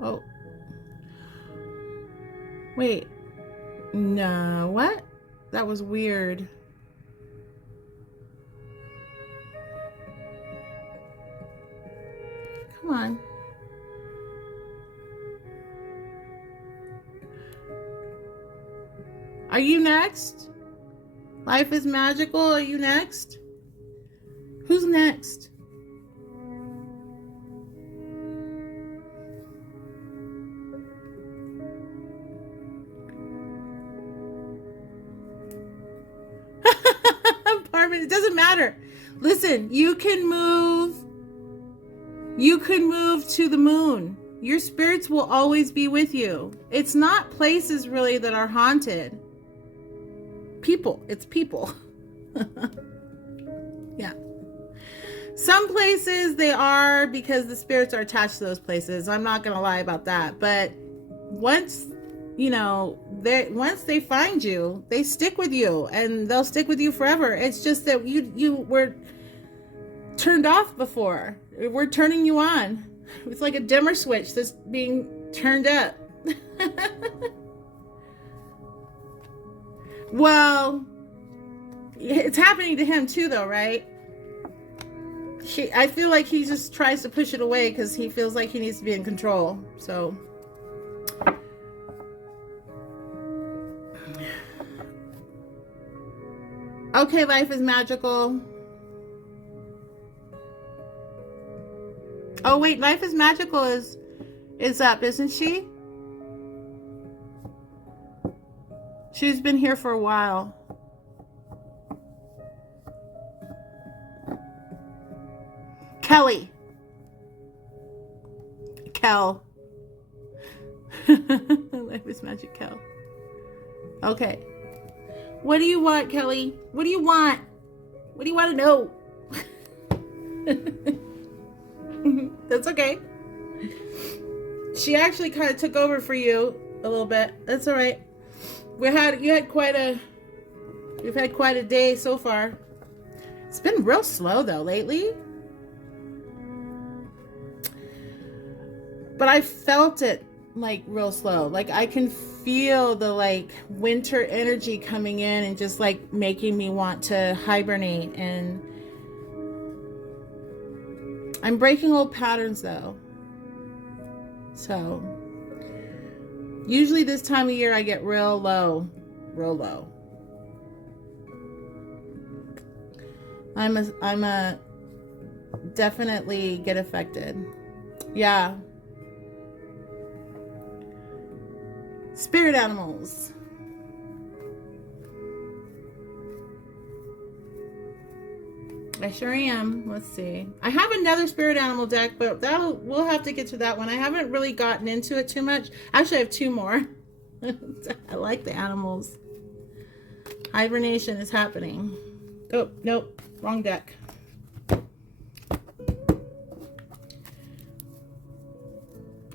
Oh. Wait. No, what? That was weird. Come on. Are you next? Life is magical. Are you next? Who's next? It doesn't matter. Listen, you can move to the moon. Your spirits will always be with you. It's not places really that are haunted. It's people. Yeah. Some places they are because the spirits are attached to those places. I'm not going to lie about that. But once they find you, they stick with you, and they'll stick with you forever. It's just that you were turned off before. We're turning you on. It's like a dimmer switch that's being turned up. Well, it's happening to him too, though, right? I feel like he just tries to push it away because he feels like he needs to be in control. So. Okay, life is magical. Oh wait, life is magical is up, isn't she? She's been here for a while. Kelly. Kel. Life is magic, Kel. Okay. What do you want, Kelly? What do you want? What do you want to know? That's okay. She actually kind of took over for you a little bit. That's all right. We've had quite a day so far. It's been real slow though lately. But I felt it like real slow. Like I can feel the like winter energy coming in and just like making me want to hibernate, and I'm breaking old patterns though. So usually this time of year I get real low. I'm a definitely get affected. Yeah. Spirit animals. I sure am. Let's see. I have another spirit animal deck, but we'll have to get to that one. I haven't really gotten into it too much. Actually, I have two more. I like the animals. Hibernation is happening. Oh, nope. Wrong deck.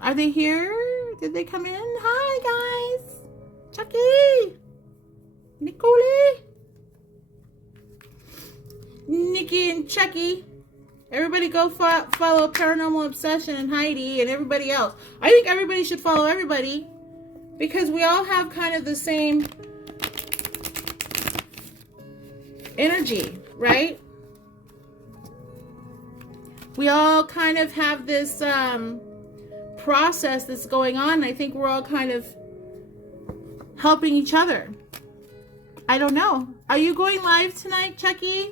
Are they here? Did they come in? Hi, guys. Chucky. Nicole. Nikki and Chucky. Everybody go follow Paranormal Obsession and Heidi and everybody else. I think everybody should follow everybody because we all have kind of the same energy, right? We all kind of have this process that's going on. I think we're all kind of helping each other. I don't know. Are you going live tonight, Chucky?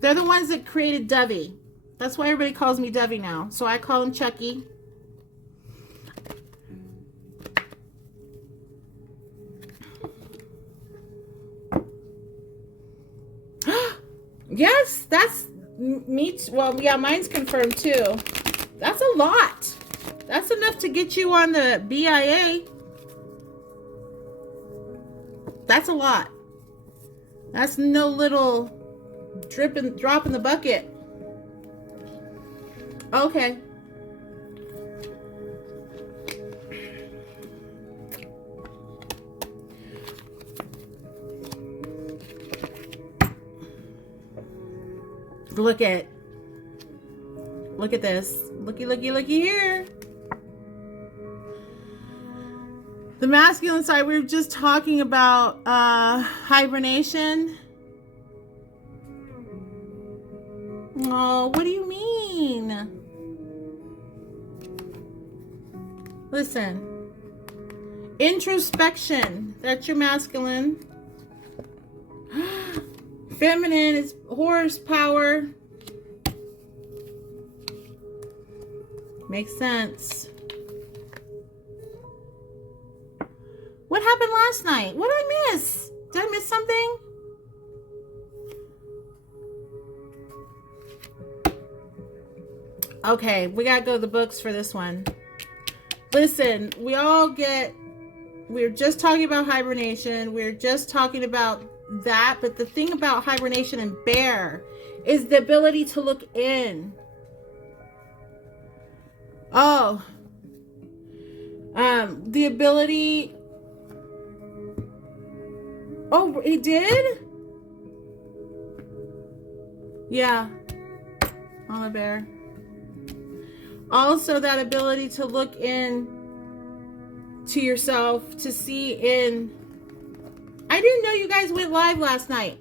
They're the ones that created Dovey. That's why everybody calls me Dovey now. So I call him Chucky. Yes, that's me. Well, yeah, mine's confirmed too. That's a lot. That's enough to get you on the BIA. That's a lot. That's no little drop in the bucket. Okay. Look at this. Looky here. The masculine side, we were just talking about hibernation. Oh, what do you mean? Listen. Introspection. That's your masculine. Feminine is horsepower. Makes sense. What happened last night? What did I miss? Did I miss something? Okay, we gotta go to the books for this one. Listen, we're just talking about hibernation. We're just talking about that. But the thing about hibernation and bear is the ability to look in. Oh. The ability. Oh, he did? Yeah. Mama bear. Also, that ability to look in to yourself, to see in. I didn't know you guys went live last night.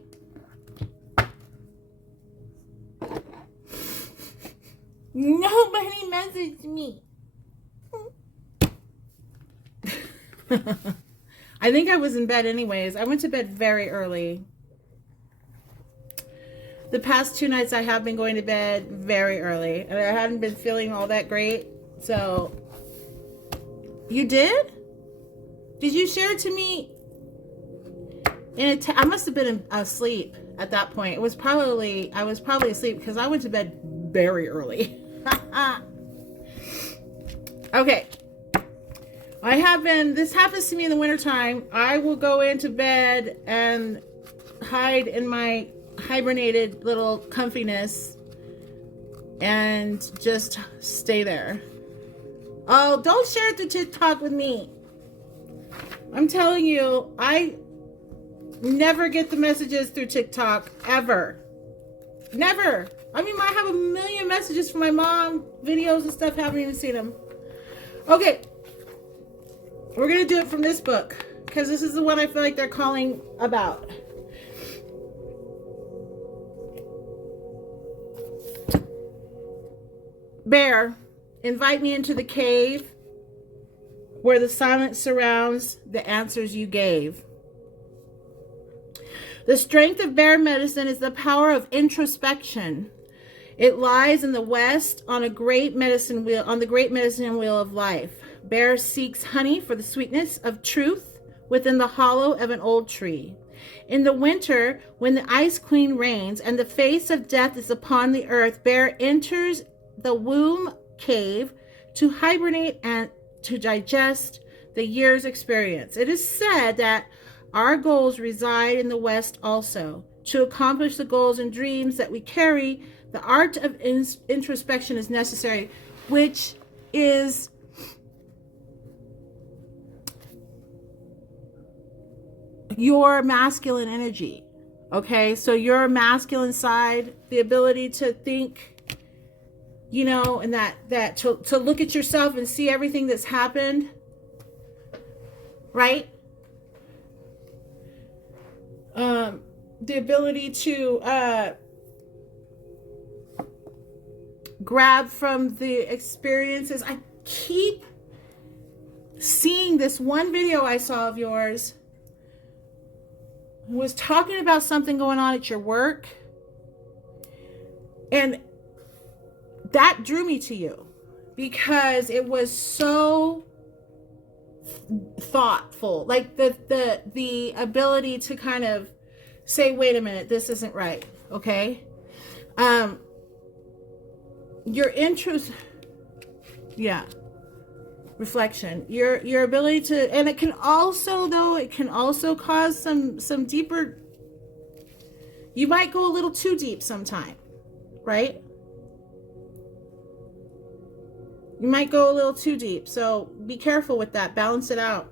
Nobody messaged me. I think I was in bed anyways. I went to bed very early. The past 2 nights I have been going to bed very early, and I hadn't been feeling all that great. So, you did? Did you share it to me? I must have been asleep at that point. I was probably asleep because I went to bed very early. Okay. This happens to me in the wintertime. I will go into bed and hide in my hibernated little comfiness and just stay there. Oh, don't share it to TikTok with me. I'm telling you, I never get the messages through TikTok, ever. Never. I mean, I have a million messages from my mom, videos and stuff, haven't even seen them. Okay. We're going to do it from this book, because this is the one I feel like they're calling about. Bear, invite me into the cave where the silence surrounds the answers you gave. The strength of bear medicine is the power of introspection. It lies in the west on the great medicine wheel of life. Bear seeks honey for the sweetness of truth within the hollow of an old tree. In the winter, when the Ice Queen reigns and the face of death is upon the earth, Bear enters the womb cave to hibernate and to digest the year's experience. It is said that our goals reside in the West also. To accomplish the goals and dreams that we carry, the art of introspection is necessary, which is your masculine energy. Okay, so your masculine side, the ability to think, and that to look at yourself and see everything that's happened, right? The ability to grab from the experiences. I keep seeing this one video I saw of yours was talking about something going on at your work, and that drew me to you because it was so thoughtful, like the ability to kind of say, wait a minute, this isn't right. Okay. Your interest, reflection, your ability to, and it can also cause some deeper, you might go a little too deep sometime, right? You might go a little too deep, so be careful with that. Balance it out.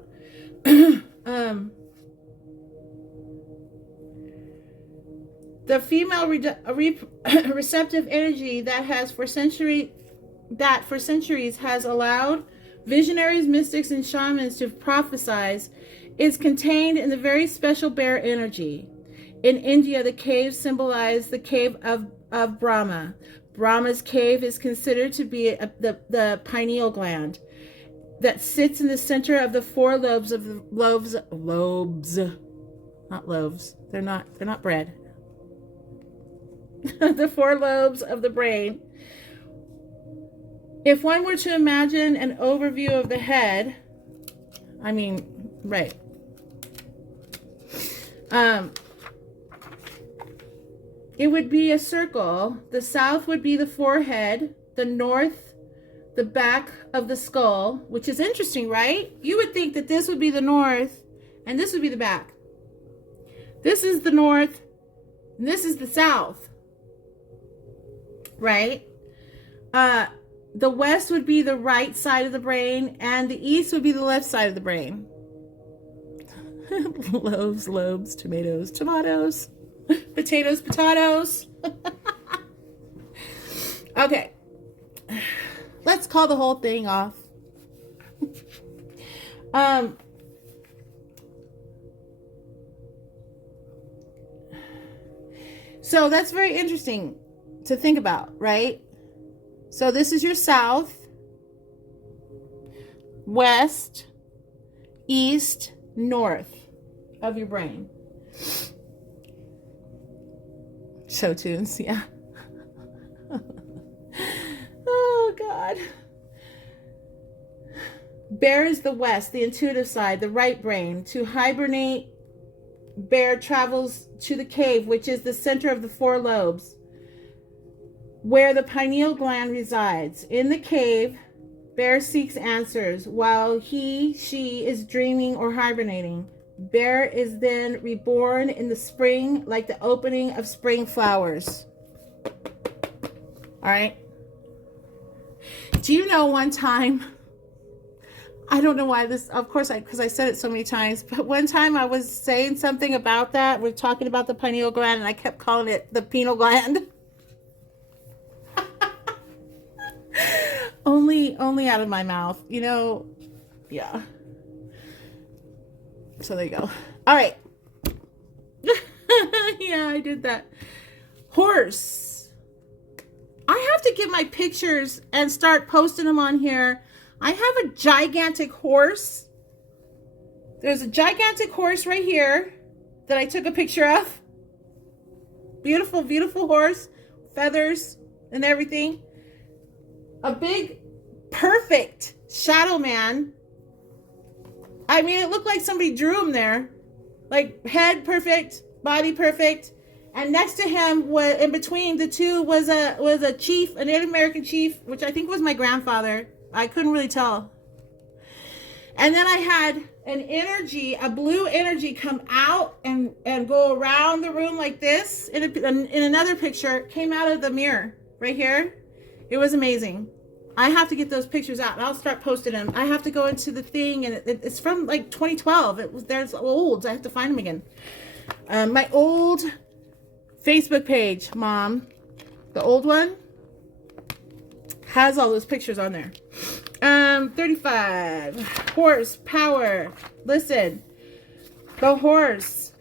The female receptive energy that for centuries has allowed visionaries, mystics, and shamans to prophesize is contained in the very special bear energy. In India, the caves symbolize the cave of Brahma. Brahma's cave is considered to be the pineal gland that sits in the center of the four lobes of the lobes, not loaves. They're not bread. The four lobes of the brain. If one were to imagine an overview of the head, right. It would be a circle. The south would be the forehead, the north, the back of the skull, which is interesting, right? You would think that this would be the north and this would be the back. This is the north and this is the south, right? The west would be the right side of the brain and the east would be the left side of the brain. Lobes, tomatoes, potatoes. Okay. Let's call the whole thing off. So that's very interesting to think about, right? So this is your south, west, east, north of your brain. Show tunes, yeah. Oh, God. Bear is the west, the intuitive side, the right brain. To hibernate, bear travels to the cave, which is the center of the four lobes, where the pineal gland resides. In the cave, bear seeks answers while she is dreaming or hibernating. Bear is then reborn in the spring, like the opening of spring flowers. All right. Do you know one time, I don't know why this, of course, because I said it so many times, but one time I was saying something about that. We're talking about the pineal gland, and I kept calling it the penal gland. Only out of my mouth, you know. Yeah. So there you go. All right. Yeah, I did that. Horse. I have to get my pictures and start posting them on here. I have a gigantic horse. There's a gigantic horse right here that I took a picture of. Beautiful, beautiful horse. Feathers and everything. A big, perfect shadow man. I mean, it looked like somebody drew him there. Like, head perfect, body perfect. And next to him, in between the two, was a chief, a Native American chief, which I think was my grandfather. I couldn't really tell. And then I had an energy, a blue energy, come out and go around the room like this. In another picture, came out of the mirror right here. It was amazing. I have to get those pictures out, and I'll start posting them. I have to go into the thing, and it's from like 2012. There's old. I have to find them again. My old Facebook page, Mom, the old one, has all those pictures on there. 35 horse power. Listen, the horse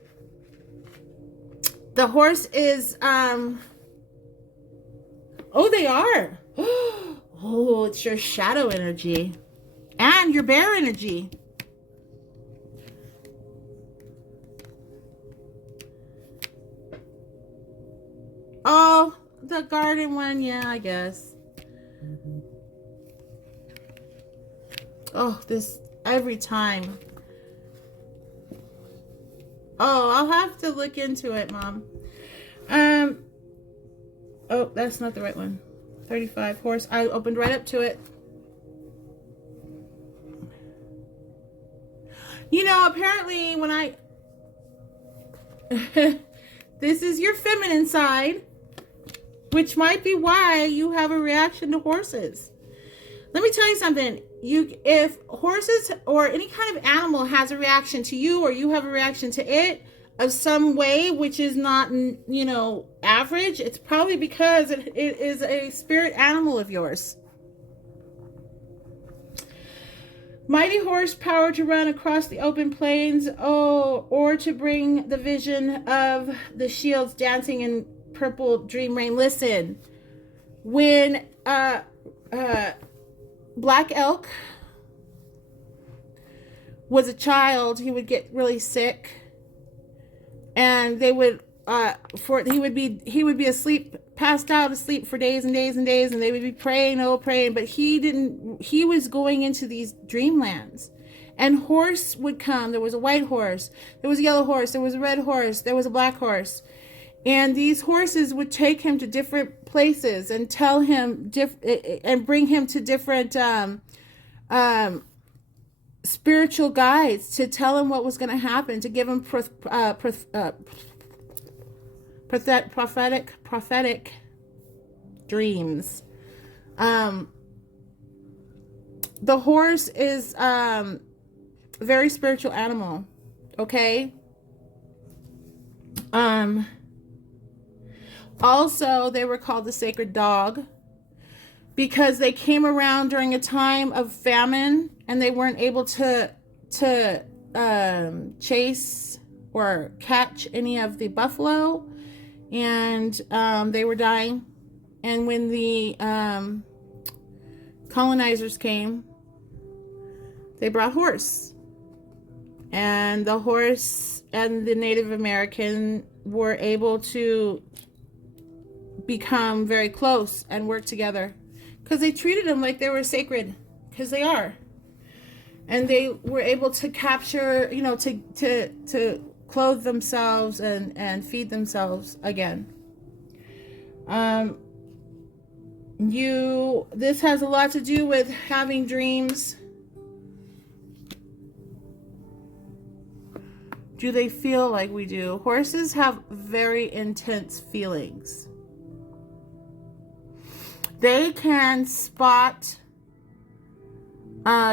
is oh, they are. Oh, it's your shadow energy and your bear energy. Oh, the garden one, yeah, I guess. Oh, this every time. Oh, I'll have to look into it, Mom. Oh, that's not the right one. 35 horse. I opened right up to it. You know, apparently when I this is your feminine side, which might be why you have a reaction to horses. Let me tell you something. If horses or any kind of animal has a reaction to you, or you have a reaction to it of some way which is not, you know, average, it's probably because it is a spirit animal of yours. Mighty horse, power to run across the open plains, or to bring the vision of the shields dancing in purple dream rain. Listen, when Black Elk was a child, he would get really sick, and they would he would be asleep, passed out asleep for days and days and days, and they would be praying, but he was going into these dreamlands, and horse would come. There was a white horse, there was a yellow horse, there was a red horse, there was a black horse, and these horses would take him to different places and tell him and bring him to different spiritual guides to tell him what was going to happen, to give him prophetic dreams. The horse is a very spiritual animal. Okay. Also, they were called the sacred dog because they came around during a time of famine, and they weren't able to chase or catch any of the buffalo, and they were dying. And when the colonizers came, they brought horse. And the horse and the Native American were able to become very close and work together because they treated them like they were sacred, because they are. And they were able to capture, to clothe themselves and feed themselves again. This has a lot to do with having dreams. Do they feel like we do? Horses have very intense feelings. They can spot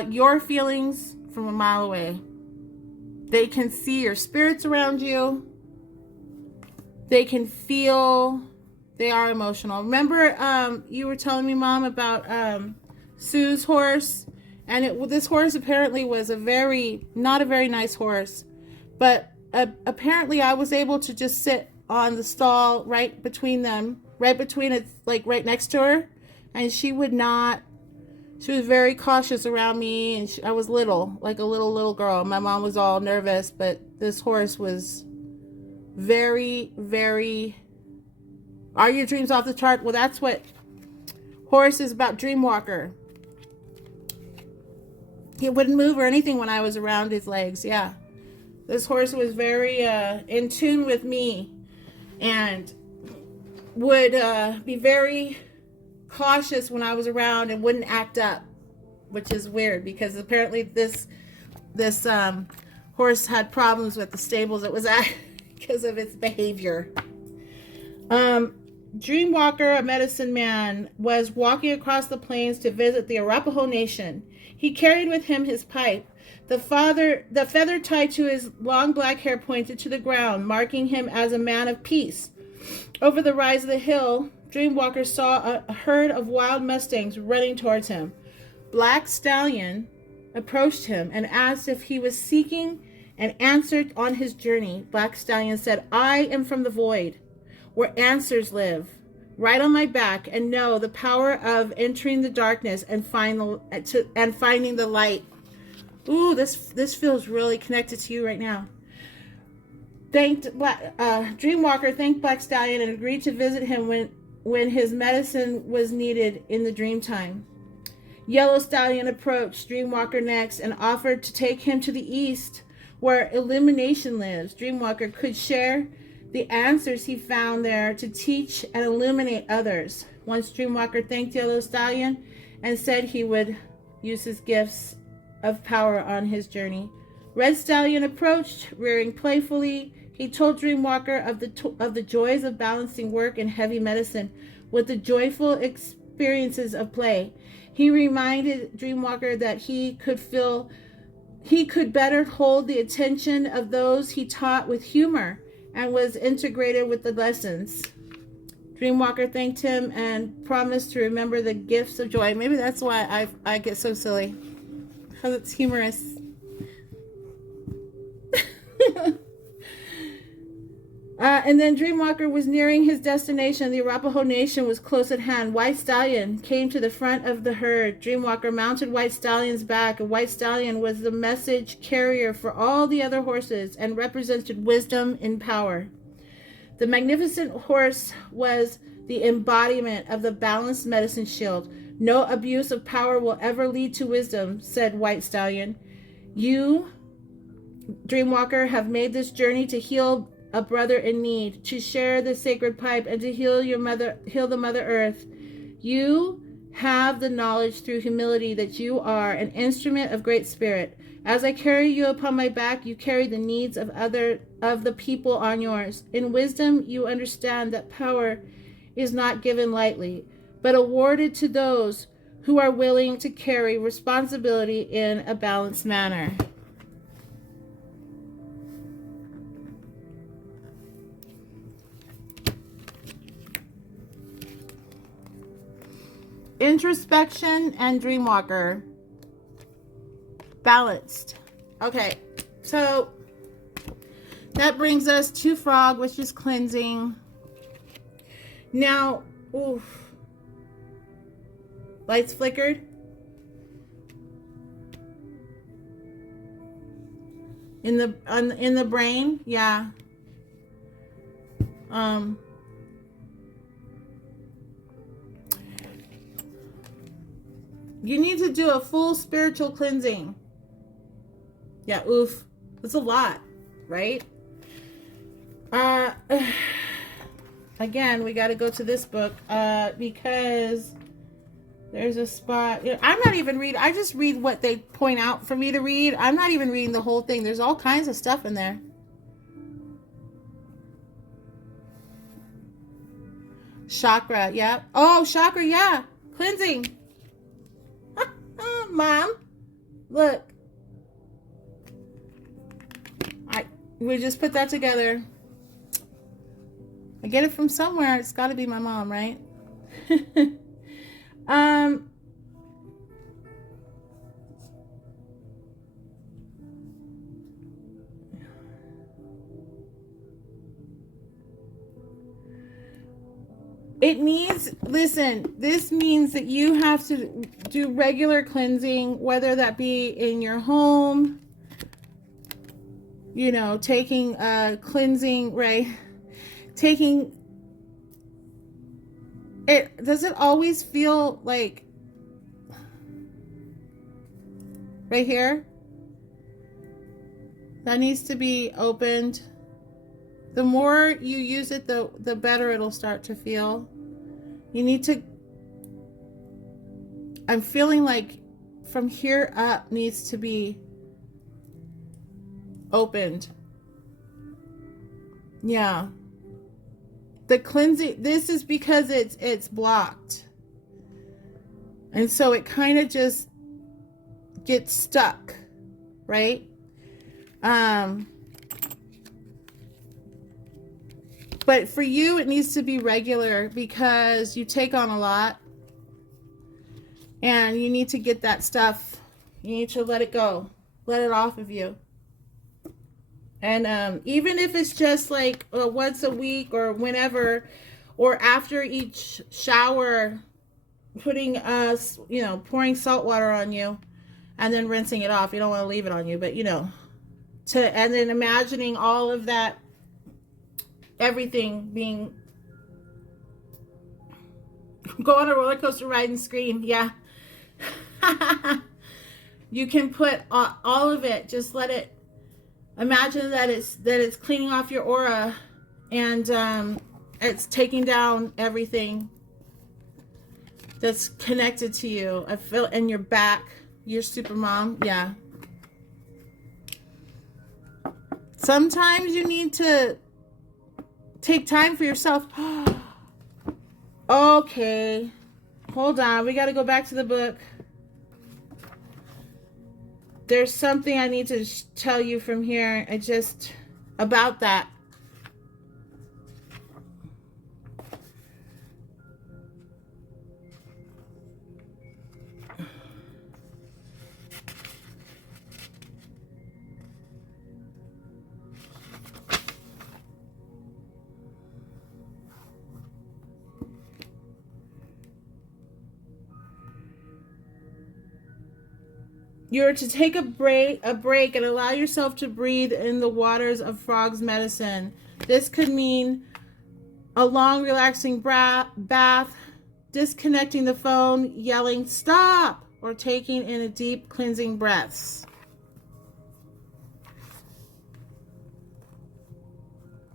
your feelings from a mile away. They can see your spirits around you. They can feel. They are emotional. Remember, you were telling me, Mom, about Sue's horse, and this horse apparently was not a very nice horse. But apparently I was able to just sit on the stall right between it, like right next to her. And she was very cautious around me. And I was little, like a little girl. My mom was all nervous, but this horse was very, very, are your dreams off the chart? Well, that's what horse is about, Dreamwalker. He wouldn't move or anything when I was around his legs, yeah. This horse was very in tune with me and would be very cautious when I was around and wouldn't act up, which is weird because apparently this horse had problems with the stables it was at because of its behavior. Dreamwalker, a medicine man, was walking across the plains to visit the Arapaho Nation. He carried with him his pipe. The feather tied to his long black hair pointed to the ground, marking him as a man of peace. Over the rise of the hill, Dreamwalker saw a herd of wild mustangs running towards him. Black Stallion approached him and asked if he was seeking an answer on his journey. Black Stallion said, "I am from the void, where answers live. Ride on my back and know the power of entering the darkness and finding the light." Ooh, this feels really connected to you right now. Dreamwalker thanked Black Stallion and agreed to visit him when his medicine was needed in the dream time. Yellow Stallion approached Dreamwalker next and offered to take him to the east, where illumination lives. Dreamwalker could share the answers he found there to teach and illuminate others. Once Dreamwalker thanked Yellow Stallion and said he would use his gifts of power on his journey. Red Stallion approached, rearing playfully. He told Dreamwalker of the joys of balancing work and heavy medicine with the joyful experiences of play. He reminded Dreamwalker that he could better hold the attention of those he taught with humor and was integrated with the lessons. Dreamwalker thanked him and promised to remember the gifts of joy. Maybe that's why I get so silly, because it's humorous. And then Dreamwalker was nearing his destination. The Arapaho Nation was close at hand. White Stallion came to the front of the herd. Dreamwalker mounted White Stallion's back, and White Stallion was the message carrier for all the other horses and represented wisdom and power. The magnificent horse was the embodiment of the balanced medicine shield. "No abuse of power will ever lead to wisdom," said White Stallion. "You, Dreamwalker, have made this journey to heal a brother in need, to share the sacred pipe, and to heal the Mother Earth. You have the knowledge through humility that you are an instrument of great spirit. As I carry you upon my back, you carry the needs of the people on yours. In wisdom, you understand that power is not given lightly, but awarded to those who are willing to carry responsibility in a balanced manner." Introspection and Dreamwalker. Balanced. Okay, so that brings us to Frog, which is cleansing. Now, lights flickered. in the brain. Yeah. You need to do a full spiritual cleansing. Yeah, oof. That's a lot, right? Again, we got to go to this book because there's a spot. I'm not even reading. I just read what they point out for me to read. I'm not even reading the whole thing. There's all kinds of stuff in there. Chakra, yeah. Oh, chakra, yeah. Cleansing. Mom, look. We just put that together. I get it from somewhere. It's got to be my mom, right? It needs, listen, this means that you have to do regular cleansing, whether that be in your home, you know, taking cleansing, right? Taking it, does it always feel like right here? That needs to be opened. The more you use it, the better it'll start to feel. You need to, I'm feeling like from here up needs to be opened. Yeah. The cleansing, this is because it's blocked. And so it kind of just gets stuck, right? But for you, it needs to be regular because you take on a lot and you need to get that stuff. You need to let it go, let it off of you. And even if it's just like once a week or whenever, or after each shower, putting you know, pouring salt water on you and then rinsing it off. You don't want to leave it on you, but you know, and then imagining all of that, everything being, go on a roller coaster ride and scream. Yeah. You can put all of it, just let it, imagine that it's cleaning off your aura, and it's taking down everything that's connected to you. I feel in your back, your super mom. Yeah. Sometimes you need to take time for yourself. Okay. Hold on. We got to go back to the book. There's something I need to tell you from here. About that. You're to take a break and allow yourself to breathe in the waters of frog's medicine. This could mean a long, relaxing bath, disconnecting the phone, yelling, "Stop!" or taking in a deep, cleansing breaths.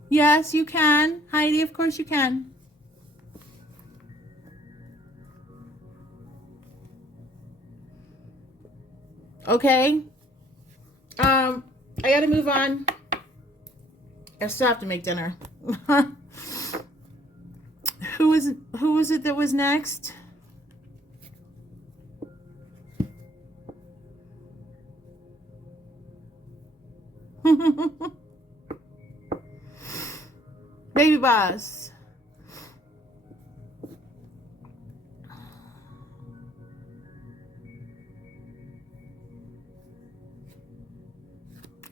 Yes, you can. Heidi, of course you can. Okay. I gotta move on. I still have to make dinner. Who was it that was next? Baby boss.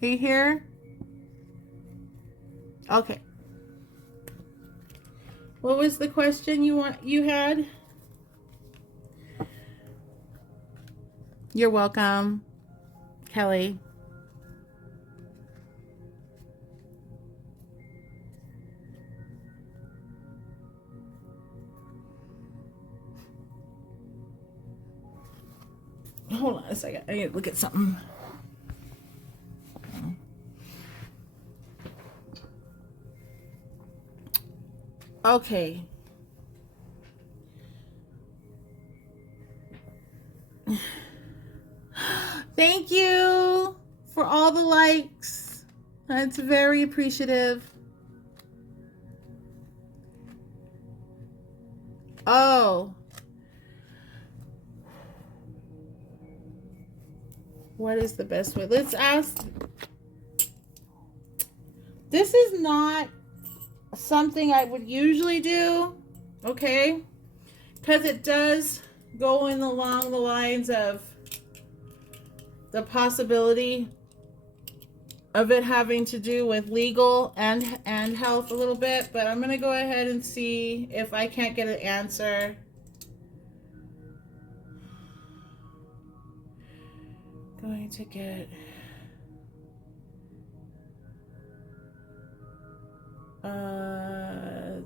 Are you here? Okay. What was the question you had? You're welcome, Kelly. Hold on a second. I need to look at something. Okay. Thank you for all the likes. That's very appreciative. Oh. What is the best way? Let's ask. This is not something I would usually do, okay? Because it does go in along the lines of the possibility of it having to do with legal and health a little bit, but I'm going to go ahead and see if I can't get an answer. Going to get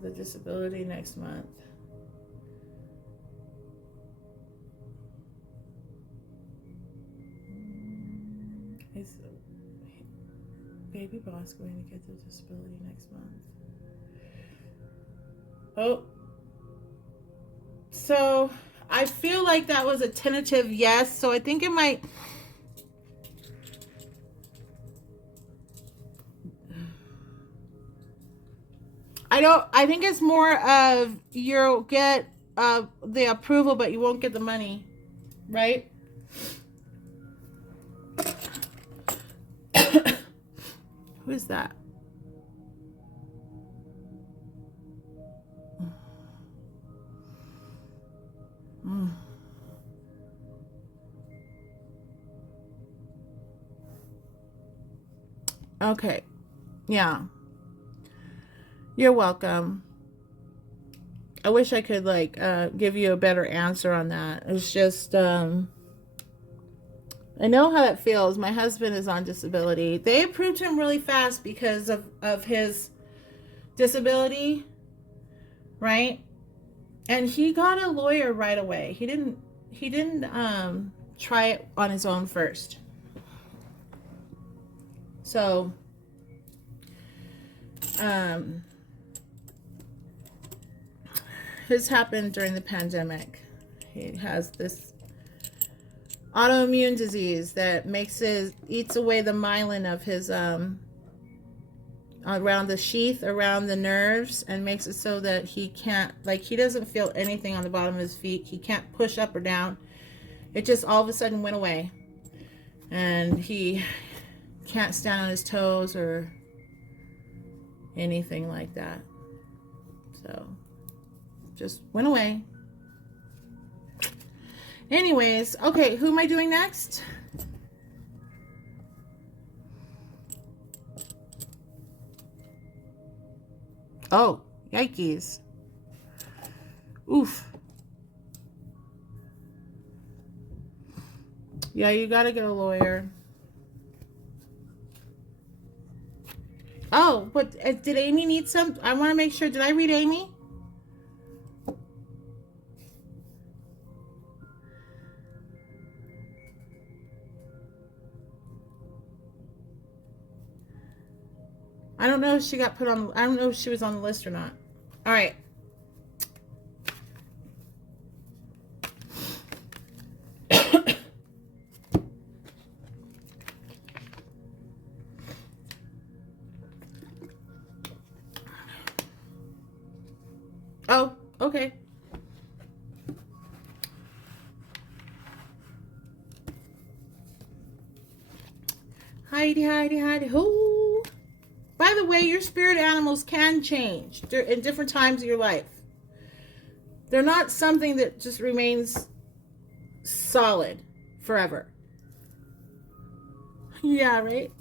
the disability next month. Is Baby Boss going to get the disability next month? Oh. So I feel like that was a tentative yes, so I think it might. I think it's more of you'll get the approval, but you won't get the money, right? Who is that? Okay. Yeah. You're welcome. I wish I could give you a better answer on that. It's just I know how that feels. My husband is on disability. They approved him really fast because of his disability, right? And he got a lawyer right away. He didn't try it on his own first. So his happened during the pandemic. He has this autoimmune disease that eats away the myelin of his around the sheath, around the nerves, and makes it so that he can't, he doesn't feel anything on the bottom of his feet. He can't push up or down. It just all of a sudden went away. And he can't stand on his toes or anything like that. So just went away. Anyways, okay, who am I doing next? Oh, yikes. Oof. Yeah, you gotta get a lawyer. Oh, but did Amy need some? I want to make sure. Did I read Amy? I don't know if she got put on. I don't know if she was on the list or not. All right. Oh, okay. Heidi, who? By the way, your spirit animals can change in different times of your life. They're not something that just remains solid forever. Yeah, right?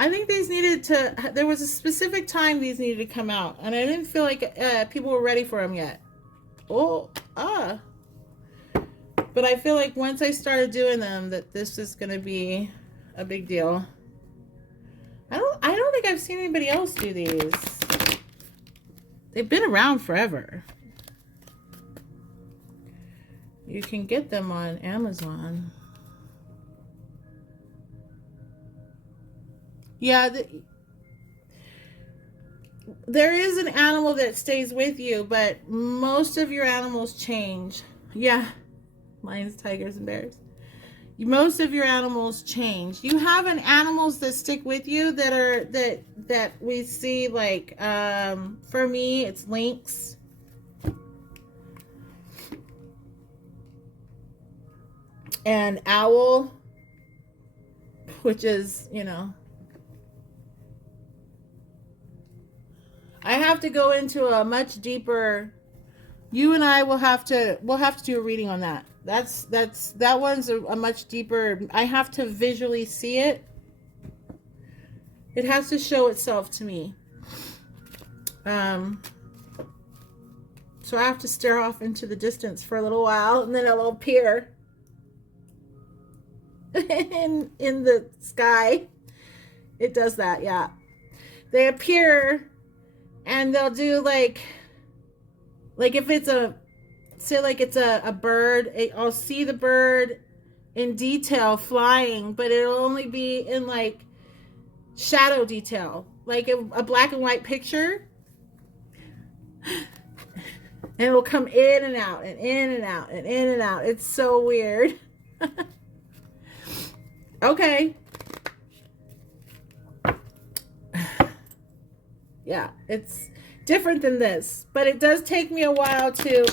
I think these needed to, there was a specific time these needed to come out, and I didn't feel like people were ready for them yet. But I feel like once I started doing them, that this is going to be a big deal. I don't think I've seen anybody else do these. They've been around forever. You can get them on Amazon. Yeah, there is an animal that stays with you, but most of your animals change. Yeah, lions, tigers, and bears. Most of your animals change. You have an animals that stick with you that are that we see, like for me it's lynx. And owl, which is, you know, I have to go into a much deeper. You and I we'll have to do a reading on that. That one's a much deeper. I have to visually see it. It has to show itself to me. So I have to stare off into the distance for a little while, and then it'll appear in the sky. It does that, yeah. They appear, and they'll do like if it's a, say like it's a bird, I'll see the bird in detail flying, but it'll only be in like shadow detail, like a black and white picture. And it'll come in and out and in and out and in and out. It's so weird. Okay. Yeah, it's different than this, but it does take me a while to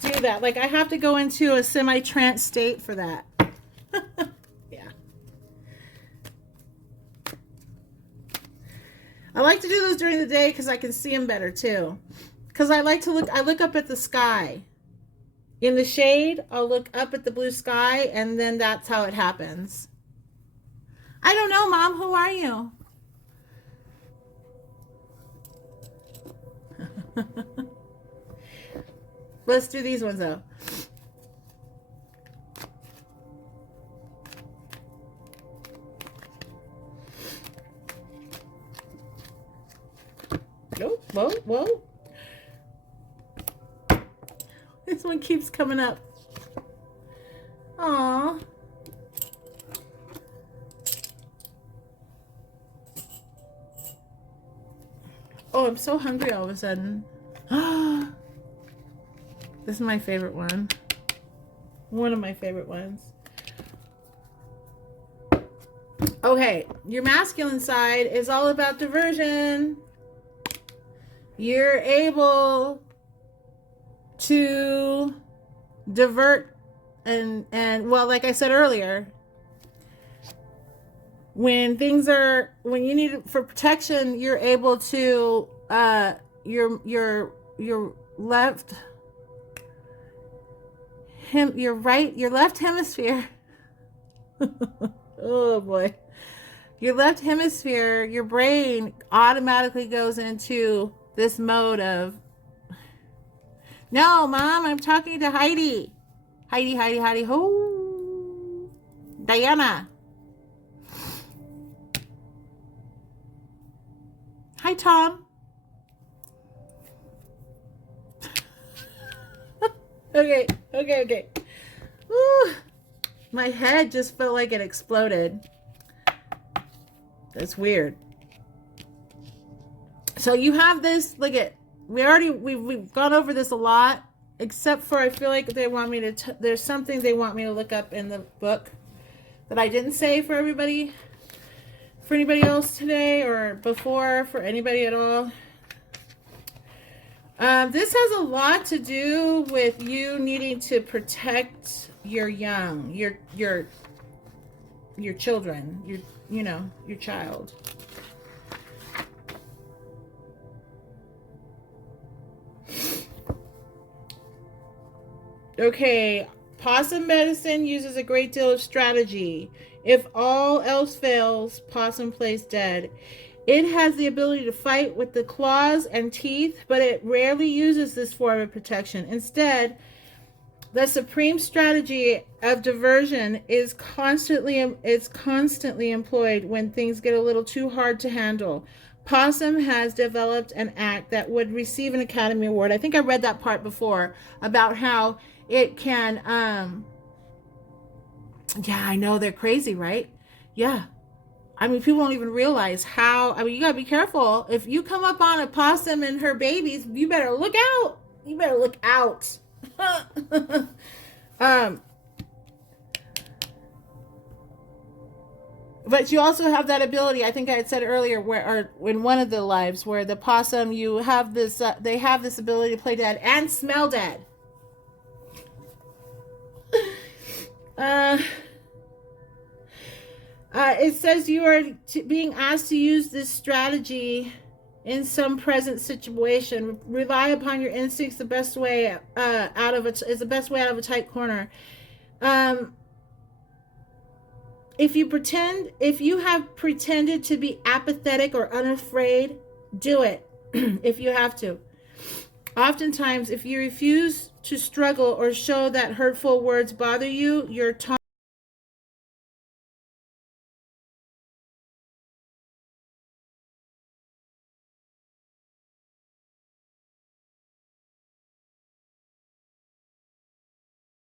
do that. Like I have to go into a semi-trance state for that. Yeah. I like to do those during the day because I can see them better too. Because I look up at the sky. In the shade, I'll look up at the blue sky, and then that's how it happens. I don't know, Mom. Who are you? Let's do these ones, though. Whoa, whoa, whoa. This one keeps coming up. Aww. Oh, I'm so hungry all of a sudden. This is my favorite one. One of my favorite ones. Okay, your masculine side is all about diversion. You're able to divert and well, like I said earlier, when you need it for protection, you're able to your left your left hemisphere. Oh boy. Your left hemisphere, your brain automatically goes into this mode of, no, Mom, I'm talking to Heidi. Heidi, ho. Diana. Hi, Tom. Okay. Ooh, my head just felt like it exploded. That's weird. So you have this, look at, we've gone over this a lot, except for I feel like they want me to, there's something they want me to look up in the book that I didn't say for everybody, for anybody else today or before, for anybody at all. This has a lot to do with you needing to protect your young, your children, your child. Okay, possum medicine uses a great deal of strategy. If all else fails, possum plays dead. It has the ability to fight with the claws and teeth, but it rarely uses this form of protection. Instead, the supreme strategy of diversion is constantly employed when things get a little too hard to handle. Possum has developed an act that would receive an Academy Award. I think I read that part before about how It can, yeah, I know, they're crazy, right? Yeah. I mean, people don't even realize how, I mean, you gotta be careful. If you come up on a possum and her babies, you better look out. You better look out. um, but you also have that ability, I think I had said earlier, where, or in one of the lives, where the possum, you have this, they have this ability to play dead and smell dead. It says you are being asked to use this strategy in some present situation. Rely upon your instincts. The best way out of it is the best way out of a tight corner. If you have pretended to be apathetic or unafraid, do it if you have to. Oftentimes, if you refuse to struggle or show that hurtful words bother you, your